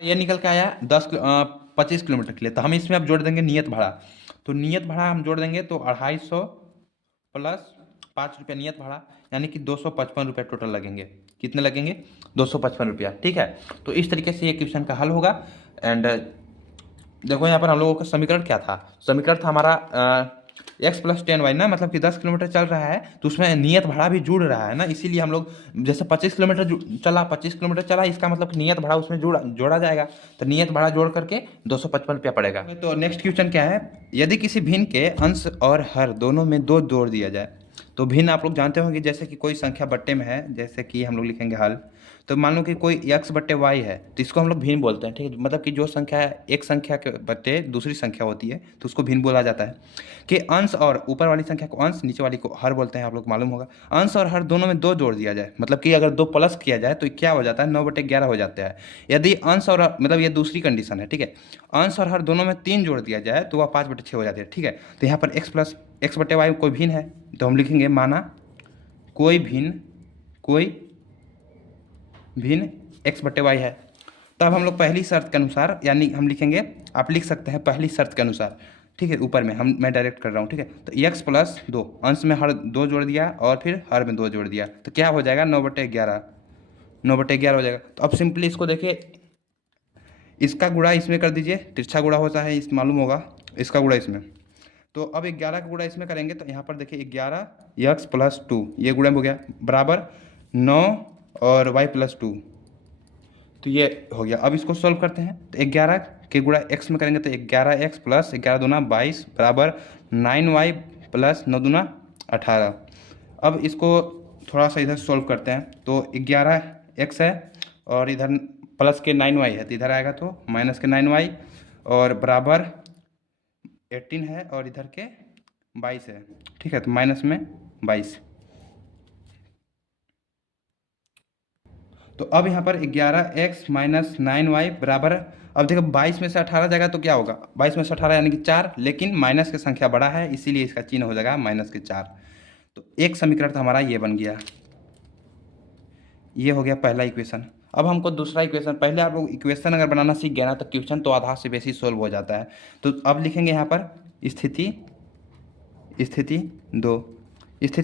ये निकल के आया 25 किलोमीटर के लिए। तो हम इसमें अब जोड़ देंगे नियत भाड़ा। तो नियत भाड़ा हम जोड़ देंगे तो 250 प्लस 5 रुपया नियत भाड़ा यानी कि 255 रुपये टोटल लगेंगे। कितने लगेंगे, 255 रुपया। ठीक है, तो इस तरीके से ये क्वेश्चन का हल होगा। एंड देखो यहाँ पर हम लोगों का समीकरण क्या था, समीकरण था हमारा x प्लस 10y ना, मतलब कि 10 किलोमीटर चल रहा है तो उसमें नियत भाड़ा भी जुड़ रहा है ना, इसीलिए हम लोग जैसे 25 किलोमीटर चला इसका मतलब कि नियत भाड़ा उसमें जोड़ा जाएगा। तो नियत भाड़ा जोड़ करके 255 रुपया पड़ेगा। तो नेक्स्ट क्वेश्चन क्या है, यदि किसी भिन्न के अंश और हर दोनों में 2 जोड़ दिया जाए। तो भिन्न आप लोग जानते होंगे, जैसे कि कोई संख्या बट्टे में है, जैसे कि हम लोग लिखेंगे हल। तो मान लो कि कोई x/y है तो इसको हम लोग भिन्न बोलते हैं। ठीक है, मतलब कि जो संख्या एक संख्या के बट्टे दूसरी संख्या होती है तो उसको भिन्न बोला जाता है। कि अंश और ऊपर वाली संख्या को अंश, नीचे वाली को हर बोलते हैं, आप लोग मालूम होगा। अंश और हर दोनों में 2 जोड़ दिया जाए, मतलब कि अगर 2 प्लस किया जाए तो क्या हो जाता है, 9/11 हो जाता है। यदि अंश और मतलब ये दूसरी कंडीशन है। ठीक है, अंश और हर दोनों में 3 जोड़ दिया जाए तो वह 5/6 हो जाती है। ठीक है, तो यहाँ पर x/y कोई भिन्न है तो हम लिखेंगे माना कोई भिन्न x/y है। तब हम लोग पहली शर्त के अनुसार, यानी हम लिखेंगे, आप लिख सकते हैं पहली शर्त के अनुसार। ठीक है, ऊपर में मैं डायरेक्ट कर रहा हूँ। ठीक है, तो x प्लस 2, अंश में हर 2 जोड़ दिया और फिर हर में 2 जोड़ दिया तो क्या हो जाएगा 9/11 हो जाएगा। तो अब सिंपली इसको देखिए, इसका गुणा इसमें कर दीजिए, तिरछा गुणा होता है इस मालूम होगा, इसका गुणा इसमें। तो अब 11 का गुणा इसमें करेंगे तो यहाँ पर देखिए 11x प्लस 2 ये गुणा हो गया बराबर 9 और y प्लस 2, तो ये हो गया। अब इसको सॉल्व करते हैं तो 11 के गुणा x में करेंगे तो 11x प्लस 11 दूना 22 बराबर 9y प्लस 9 दूना 18। अब इसको थोड़ा सा इधर सॉल्व करते हैं। तो 11x है और इधर प्लस के 9y है, तो इधर आएगा तो माइनस के 9y और बराबर 18 है और इधर के 22 है। ठीक है, तो माइनस में 22। तो अब यहाँ पर 11x माइनस 9y बराबर, अब देखो 22 में से 18 जाएगा तो क्या होगा, 22 में से 18 यानी कि 4, लेकिन माइनस की संख्या बड़ा है इसीलिए इसका चिन्ह हो जाएगा माइनस के 4। तो एक समीकरण तो हमारा ये बन गया, ये हो गया पहला इक्वेशन। अब हमको दूसरा इक्वेशन, पहले आप लोग इक्वेशन अगर बनाना सीख गए ना तो क्वेश्चन तो आधा से बेसी सोल्व हो जाता है। तो अब लिखेंगे यहाँ पर स्थिति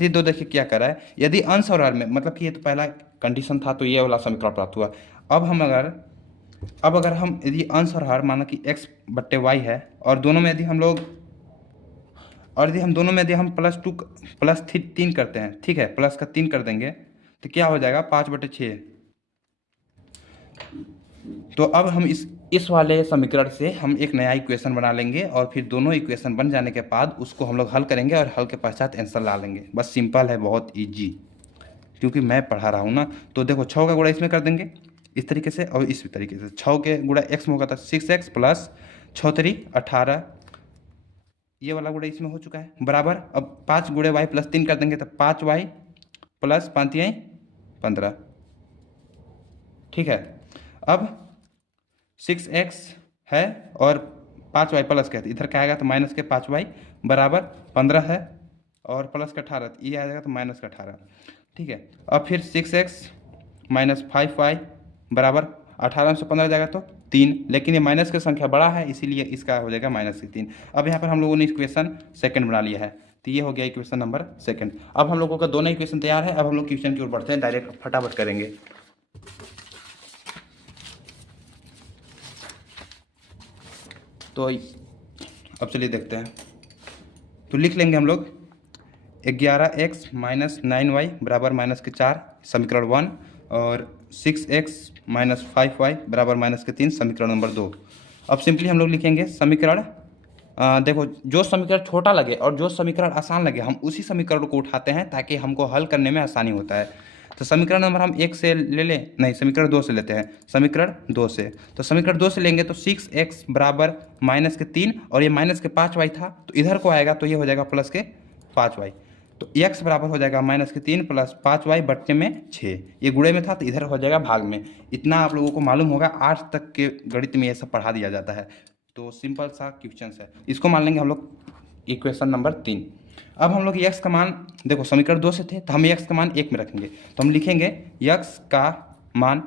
दो देखिए क्या कर रहा है, यदि अंश और हर में, मतलब कि ये तो पहला कंडीशन था तो ये वाला समीकरण प्राप्त हुआ। अब अगर हम यदि अंश और हर माना कि x बट्टे वाई है और दोनों में यदि हम प्लस 3 करते हैं, ठीक है, प्लस का 3 कर देंगे तो क्या हो जाएगा 5/6। तो अब हम इस वाले समीकरण से हम एक नया इक्वेशन बना लेंगे और फिर दोनों इक्वेशन बन जाने के बाद उसको हम लोग हल करेंगे और हल के पश्चात आंसर ला लेंगे। बस सिंपल है, बहुत इजी, क्योंकि मैं पढ़ा रहा हूँ ना। तो देखो 6 का गुणा इसमें कर देंगे इस तरीके से और इस तरीके से। 6 के गुणा x में होगा था 6x प्लस 6 3 18, ये वाला गुणा इसमें हो चुका है बराबर। अब 5 गुणे y प्लस 3 कर देंगे तो 5y प्लस 5 15। ठीक है, अब 6x है और 5y प्लस का है, इधर क्या आएगा तो माइनस के 5y बराबर 15 है और प्लस का 18, ये आ जाएगा तो माइनस का 18। ठीक है, अब फिर 6x माइनस 5y बराबर 18 से 15 जाएगा तो 3, लेकिन ये माइनस की संख्या बड़ा है इसीलिए इसका हो जाएगा माइनस के 3। अब यहाँ पर हम लोगों ने इक्वेशन सेकंड बना लिया है, तो ये हो गया इक्वेशन नंबर सेकंड। अब हम लोगों का दोनों इक्वेशन तैयार है। अब हम लोग क्वेश्चन की ओर बढ़ते हैं, डायरेक्ट फटाफट करेंगे। तो अब चलिए देखते हैं, तो लिख लेंगे हम लोग 11x माइनस 9y बराबर माइनस के 4 समीकरण 1 और 6x माइनस 5y बराबर माइनस के 3 समीकरण नंबर 2। अब सिंपली हम लोग लिखेंगे समीकरण, देखो जो समीकरण छोटा लगे और जो समीकरण आसान लगे हम उसी समीकरण को उठाते हैं ताकि हमको हल करने में आसानी होता है। तो समीकरण नंबर हम 1 से ले लें, नहीं समीकरण 2 से लेते हैं, समीकरण 2 से। तो समीकरण 2 से लेंगे तो 6x बराबर माइनस के 3 और ये माइनस के 5y था तो इधर को आएगा तो ये हो जाएगा प्लस के 5y। तो x बराबर हो जाएगा माइनस के 3 प्लस 5y बट्टे में 6, ये गुणे में था तो इधर हो जाएगा भाग में। इतना आप लोगों को मालूम होगा, 8 तक के गणित में ये सब पढ़ा दिया जाता है। तो सिंपल सा क्वेश्चन है, इसको मान लेंगे हम लोग इक्वेशन नंबर 3। अब हम लोग x का मान, देखो समीकरण 2 से थे तो हम x का मान 1 में रखेंगे, तो हम लिखेंगे x का मान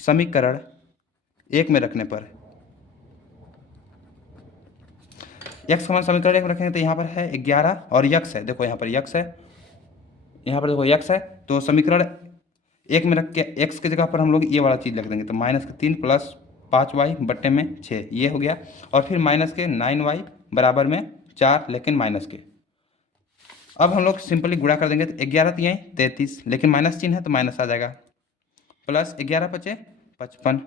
समीकरण 1 में रखने पर, x का मान समीकरण 1 में रखेंगे तो यहाँ पर है 11 और x है, देखो यहाँ पर x है, यहाँ पर देखो x है, तो समीकरण 1 में रख के x की जगह पर हम लोग ये वाला चीज़ लिख देंगे, तो माइनस के 3 प्लस 5y बट्टे में 6, ये हो गया। और फिर माइनस के 9y बराबर में 4 लेकिन माइनस के। अब हम लोग सिंपली गुणा कर देंगे तो 11 3 33, लेकिन माइनस चिन्ह है तो माइनस आ जाएगा, प्लस 11 5 55,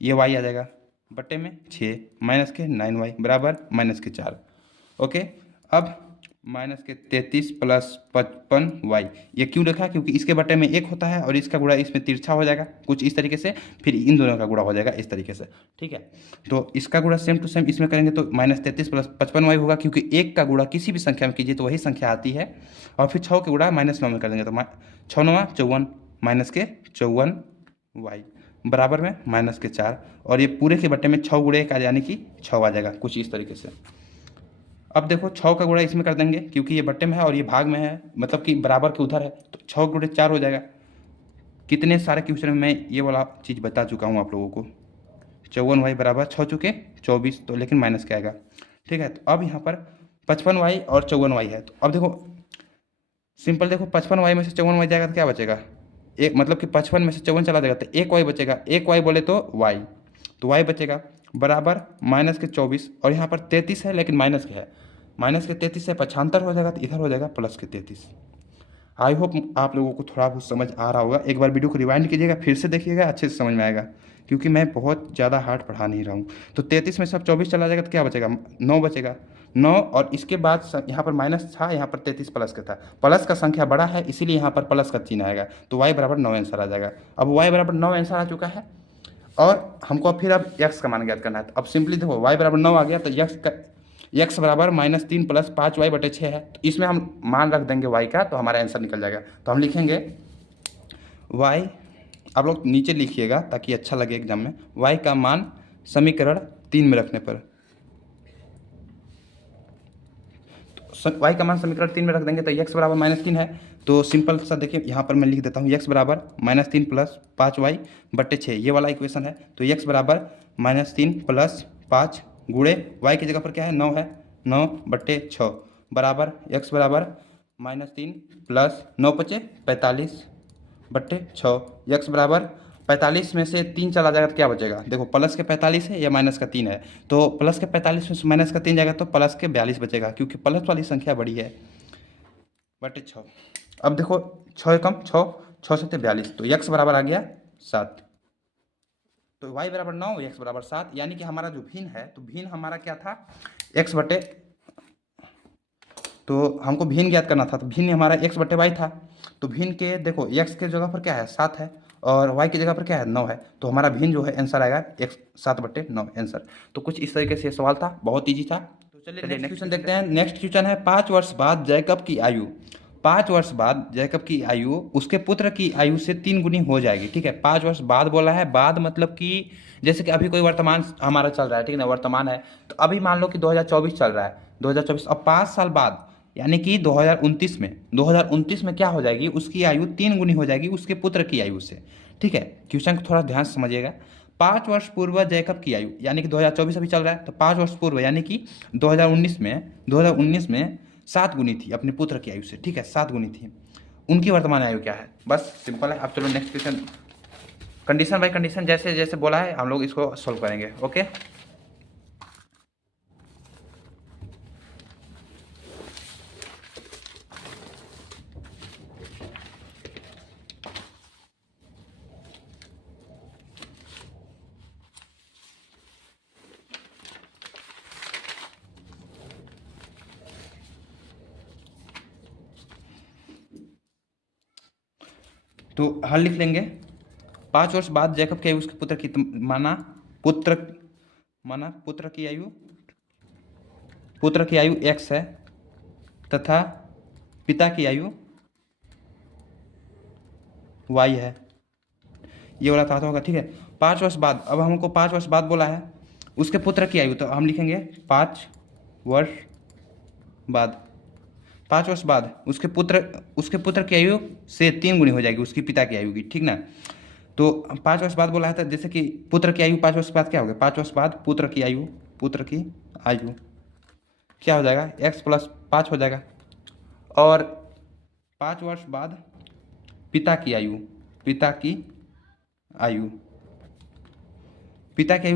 ये y आ जाएगा बट्टे में 6 माइनस के 9y बराबर माइनस के 4। ओके, अब माइनस के 33 प्लस 55y, ये क्यों लिखा, क्योंकि इसके बट्टे में 1 होता है और इसका गुणा इसमें तिरछा हो जाएगा कुछ इस तरीके से, फिर इन दोनों का गुणा हो जाएगा इस तरीके से। ठीक है, तो इसका गुणा सेम टू सेम इसमें करेंगे तो माइनस 33 प्लस 55y होगा, क्योंकि 1 का गुणा किसी भी संख्या में कीजिए तो वही संख्या आती है। और फिर 6 के गुणा माइनस 9 में कर देंगे तो 6 9 54 माइनस के 54y बराबर में माइनस के 4, और ये पूरे के बट्टे में 6 गुणे 1 यानी कि 6 आ जाएगा कुछ इस तरीके से। अब देखो 6 का गुणा इसमें कर देंगे क्योंकि ये बट्टे में है और ये भाग में है, मतलब कि बराबर के उधर है, तो 6 गुणे 4 हो जाएगा। कितने सारे क्वेश्चन में मैं ये वाला चीज़ बता चुका हूँ आप लोगों को। 54y बराबर 6 चुके 24, तो लेकिन माइनस क्या आएगा। ठीक है, तो अब यहाँ पर 55y और 54y है, तो अब देखो सिंपल, देखो 55y में से 54y जाएगा तो क्या बचेगा, एक मतलब कि 55 में से 54 चला जाएगा तो 1y बचेगा, 1y बोले तो y, तो y बचेगा बराबर माइनस के 24, और यहाँ पर 33 है लेकिन माइनस के है, माइनस के 33 से 75 हो जाएगा तो इधर हो जाएगा प्लस के 33। आई होप आप लोगों को थोड़ा बहुत समझ आ रहा होगा। एक बार वीडियो को रिवाइंड कीजिएगा, फिर से देखिएगा, अच्छे से समझ में आएगा, क्योंकि मैं बहुत ज़्यादा हार्ड पढ़ा नहीं रहा हूँ। तो 33 में सब 24 चला जाएगा तो क्या बचेगा, 9 बचेगा, 9 और इसके बाद यहाँ पर माइनस था, यहाँ पर 33 प्लस का था। प्लस का संख्या बड़ा है इसीलिए यहाँ पर प्लस का चिन्ह आएगा, तो y बराबर 9 आंसर आ जाएगा। अब y बराबर 9 आंसर आ चुका है और हमको फिर अब x का मान ज्ञात करना है। तो अब सिंपली देखो y बराबर 9 आ गया तो x बराबर -3 + 5y/6 है। तो इसमें हम मान रख देंगे y का, तो हमारा आंसर निकल जाएगा। तो हम लिखेंगे y, आप लोग नीचे लिखिएगा ताकि अच्छा लगे एग्जाम में, y का मान समीकरण 3 में रखने पर, y का मान समीकरण 3 में रख देंगे तो x बराबर -3 है। तो सिंपल सा देखिए यहाँ पर मैं लिख देता हूँ, x बराबर -3 + 5y/6 ये वाला इक्वेशन है। तो x बराबर -3 + 5 गुणे y की जगह पर क्या है 9 है, 9/6 बराबर x बराबर -3 + 9×5 45/6। x बराबर 45 में से 3 चला जाएगा तो क्या बचेगा, देखो प्लस के 45 है या माइनस का 3 है, तो प्लस के 45 में से माइनस का 3 जाएगा तो प्लस के 42 बचेगा, क्योंकि प्लस वाली संख्या बड़ी है, बटे 6। अब देखो 6 कम 6, 6 से 42, तो x बराबर आ गया 7। तो y बराबर 9, x बराबर 7, यानी कि हमारा जो भिन्न है, तो भिन्न हमारा क्या था x बटे, तो हमको भिन्न ज्ञात करना था, तो भिन्न हमारा x/y था। तो भिन्न के देखो x के जगह पर क्या है 7 है और y की जगह पर क्या है 9 है, तो हमारा भिन्न जो है आंसर आएगा x 7/9 आंसर। तो कुछ इस तरीके से सवाल था, बहुत ईजी था। तो चलिए नेक्स्ट क्वेश्चन देखते हैं। नेक्स्ट क्वेश्चन है 5 वर्ष बाद जैकब की आयु, 5 वर्ष बाद जैकब की आयु उसके पुत्र की आयु से 3 गुनी हो जाएगी। ठीक है, 5 वर्ष बाद बोला है, बाद मतलब कि जैसे कि अभी कोई वर्तमान हमारा चल रहा है, ठीक है ना, वर्तमान है, तो अभी मान लो कि 2024 चल रहा है, 2024, अब 5 साल बाद यानी कि 2029 में क्या हो जाएगी, उसकी आयु 3 गुनी हो जाएगी उसके पुत्र की आयु से। ठीक है, क्वेश्चन को थोड़ा ध्यान से समझिएगा। 5 वर्ष पूर्व जैकब की आयु, यानी कि 2024 अभी चल रहा है, तो 5 वर्ष पूर्व यानी कि 2019 में 7 गुनी थी अपने पुत्र की आयु से। ठीक है, 7 गुनी थी, उनकी वर्तमान आयु क्या है, बस सिंपल है। अब चलो next question, condition bye condition जैसे जैसे बोला है हम लोग इसको सोल्व करेंगे। ओके, तो हल लिख लेंगे। 5 वर्ष बाद जैकब की आयु उसके पुत्र की, माना पुत्र की आयु x है तथा पिता की आयु y है, ये वाला था होगा। ठीक है, 5 वर्ष बाद, अब हमको 5 वर्ष बाद बोला है उसके पुत्र की आयु, तो हम लिखेंगे 5 वर्ष बाद, 5 वर्ष बाद उसके पुत्र की आयु से 3 गुनी हो जाएगी उसकी पिता की आयु की। ठीक ना, तो 5 वर्ष बाद बोला है, तो जैसे कि पुत्र की आयु 5 वर्ष बाद क्या हो गया, 5 वर्ष बाद पुत्र की आयु क्या हो जाएगा, x + 5 हो जाएगा, और 5 वर्ष बाद पिता की आयु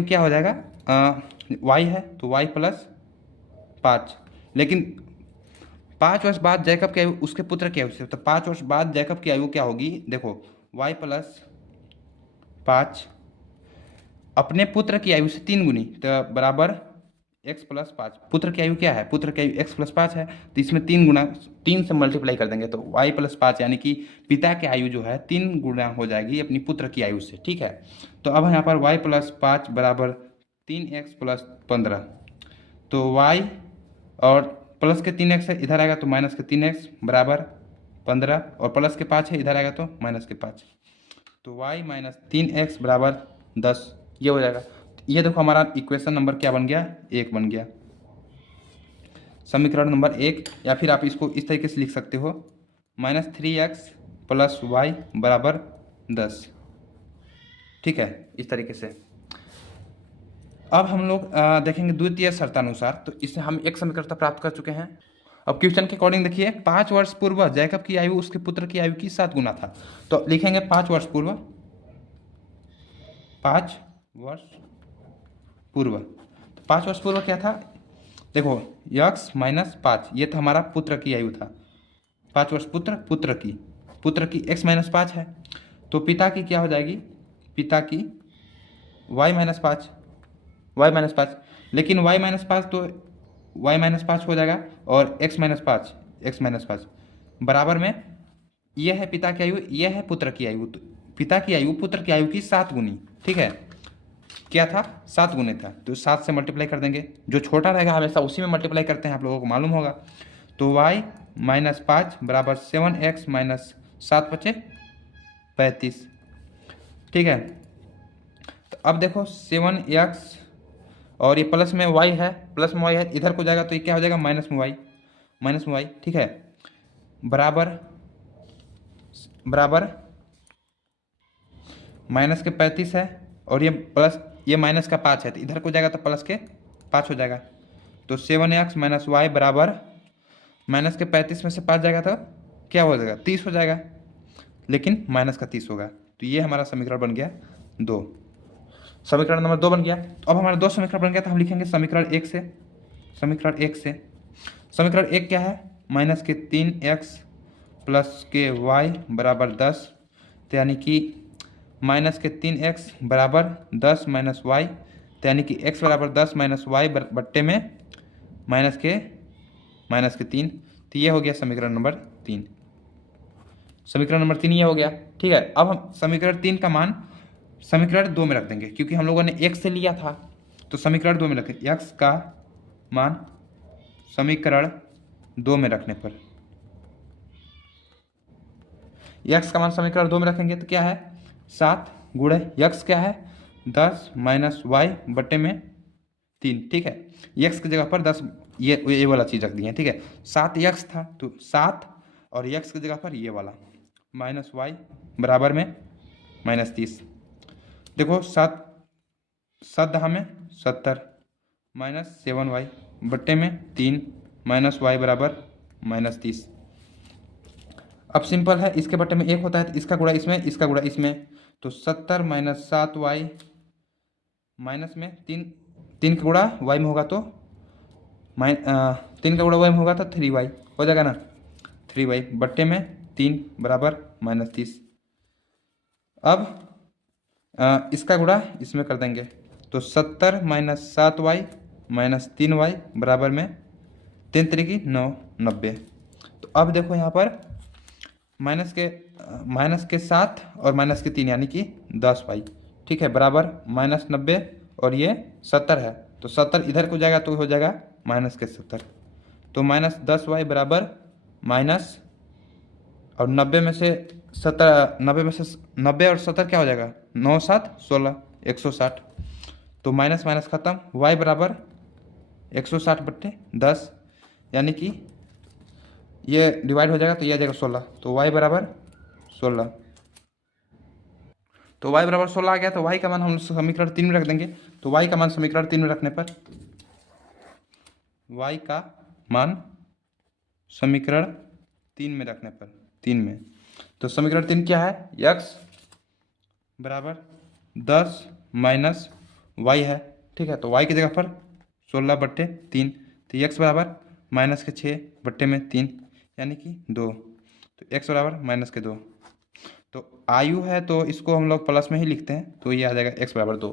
क्या हो जाएगा, y है तो y + 5, लेकिन 5 वर्ष बाद जैकब की आयु उसके पुत्र की आयु से, तो 5 वर्ष बाद जैकब की आयु क्या होगी, देखो y + 5 अपने पुत्र की आयु से 3 गुनी, तो बराबर x + 5, पुत्र की आयु क्या है, पुत्र की आयु x + 5 है, तो इसमें 3 से मल्टीप्लाई कर देंगे, तो y + 5 यानी कि पिता की आयु जो है 3 गुना हो जाएगी अपनी पुत्र की आयु से। ठीक है, तो अब यहाँ पर y + 5 बराबर 3x + 15, तो y और प्लस के 3x है इधर आएगा तो माइनस के 3x बराबर 15, और प्लस के 5 है इधर आएगा तो माइनस के 5, तो y - 3x बराबर 10, ये हो जाएगा। ये देखो हमारा इक्वेशन नंबर क्या बन गया, 1 बन गया, समीकरण नंबर 1। या फिर आप इसको इस तरीके से लिख सकते हो, -3x + y बराबर 10। ठीक है, इस तरीके से। अब हम लोग देखेंगे द्वितीय शर्तानुसार, तो इससे हम एक समीकरण प्राप्त कर चुके हैं। अब क्वेश्चन के अकॉर्डिंग देखिए, 5 वर्ष पूर्व जैकब की आयु उसके पुत्र की आयु की 7 गुना था, तो लिखेंगे 5 वर्ष पूर्व, 5 वर्ष पूर्व, तो 5 वर्ष पूर्व क्या था, देखो x - 5, ये तो हमारा पुत्र की आयु था, 5 वर्ष पुत्र की x - 5 है, तो पिता की क्या हो जाएगी, पिता की y - 5, लेकिन y - 5 तो y माइनस 5 हो जाएगा और x माइनस पाँच बराबर में यह है पिता की आयु, यह है पुत्र की आयु। तो पिता की आयु पुत्र की आयु की 7 गुनी, ठीक है, क्या था 7 गुने था, तो 7 से मल्टीप्लाई कर देंगे, जो छोटा रहेगा हमेशा उसी में मल्टीप्लाई करते हैं, आप लोगों को मालूम होगा। तो y माइनस 5 बराबर 7x माइनस 7 बचे 35, ठीक है। तो अब देखो 7x और ये प्लस में y है, प्लस में y है, इधर को जाएगा तो ये क्या हो जाएगा माइनस में y, ठीक है, बराबर माइनस के 35 है और ये प्लस, ये माइनस का 5 है, तो इधर को जाएगा तो प्लस के 5 हो जाएगा। तो 7x माइनस वाई बराबर माइनस के 35 में से 5 जाएगा तो क्या हो जाएगा 30 हो जाएगा, लेकिन माइनस का 30 होगा। तो ये हमारा समीकरण बन गया 2, समीकरण नंबर 2 बन गया। अब हमारा 2 समीकरण बन गया, तो हम लिखेंगे समीकरण 1 से। समीकरण 1 क्या है, माइनस के 3x प्लस के y बराबर 10, तो यानी कि माइनस के 3x बराबर 10 माइनस वाई, तो यानी कि x बराबर 10 माइनस वाई बट्टे में माइनस के 3। तो ये हो गया समीकरण नंबर 3। समीकरण नंबर 3 ये हो गया, ठीक है। अब हम समीकरण 3 का मान समीकरण 2 में रख देंगे, क्योंकि हम लोगों ने x से लिया था, तो समीकरण 2 में रखेंगे। x का मान समीकरण 2 में रखने पर, x का मान समीकरण 2 में रखेंगे तो क्या है 7 गुणे x क्या है 10 माइनस वाई बट्टे में 3, ठीक है। x की जगह पर 10 ये वाला चीज़ रख दी है, ठीक है। 7x था तो 7 और x की जगह पर ये वाला माइनस वाई बराबर में माइनस 30। देखो 7 दहा में 70 माइनस 7y बट्टे में 3 माइनस वाई बराबर माइनस 30। अब सिंपल है, इसके बट्टे में 1 होता है तो इसका गुणा इसमें, इसका गुणा इसमें, तो 70 माइनस 7y माइनस में 3 का गुणा y में होगा तो 3 का गुणा y में होगा तो 3y हो जाएगा ना, 3y बट्टे में 3 बराबर माइनस 30। अब इसका गुणा इसमें कर देंगे, तो 70 माइनस 7y माइनस 3y बराबर में 3 तरीकी 9 90। तो अब देखो यहाँ पर माइनस के 7 और माइनस के 3 यानी कि 10y, ठीक है, बराबर माइनस 90 और ये 70 है, तो 70 इधर को जाएगा तो हो जाएगा माइनस के 70। तो माइनस 10y बराबर माइनस, और 90 में से 90 और 70 क्या हो जाएगा 9 7 16 160। तो माइनस माइनस खत्म, y बराबर 160 बट्टे 10, यानी कि ये डिवाइड हो जाएगा तो ये आ जाएगा 16, तो y बराबर 16। तो y बराबर 16 आ गया, तो y का मान हम समीकरण 3 में रख देंगे। तो y का मान समीकरण 3 में रखने पर, y का मान समीकरण 3 में रखने पर, 3 में, तो समीकरण 3 क्या है, x बराबर 10 माइनस y है, ठीक है। तो y की जगह पर 16 बट्टे 3, तो x बराबर माइनस के 6 बट्टे में 3 यानी कि 2, तो x बराबर माइनस के 2। तो आयु है तो इसको हम लोग प्लस में ही लिखते हैं, तो ये आ जाएगा x बराबर 2।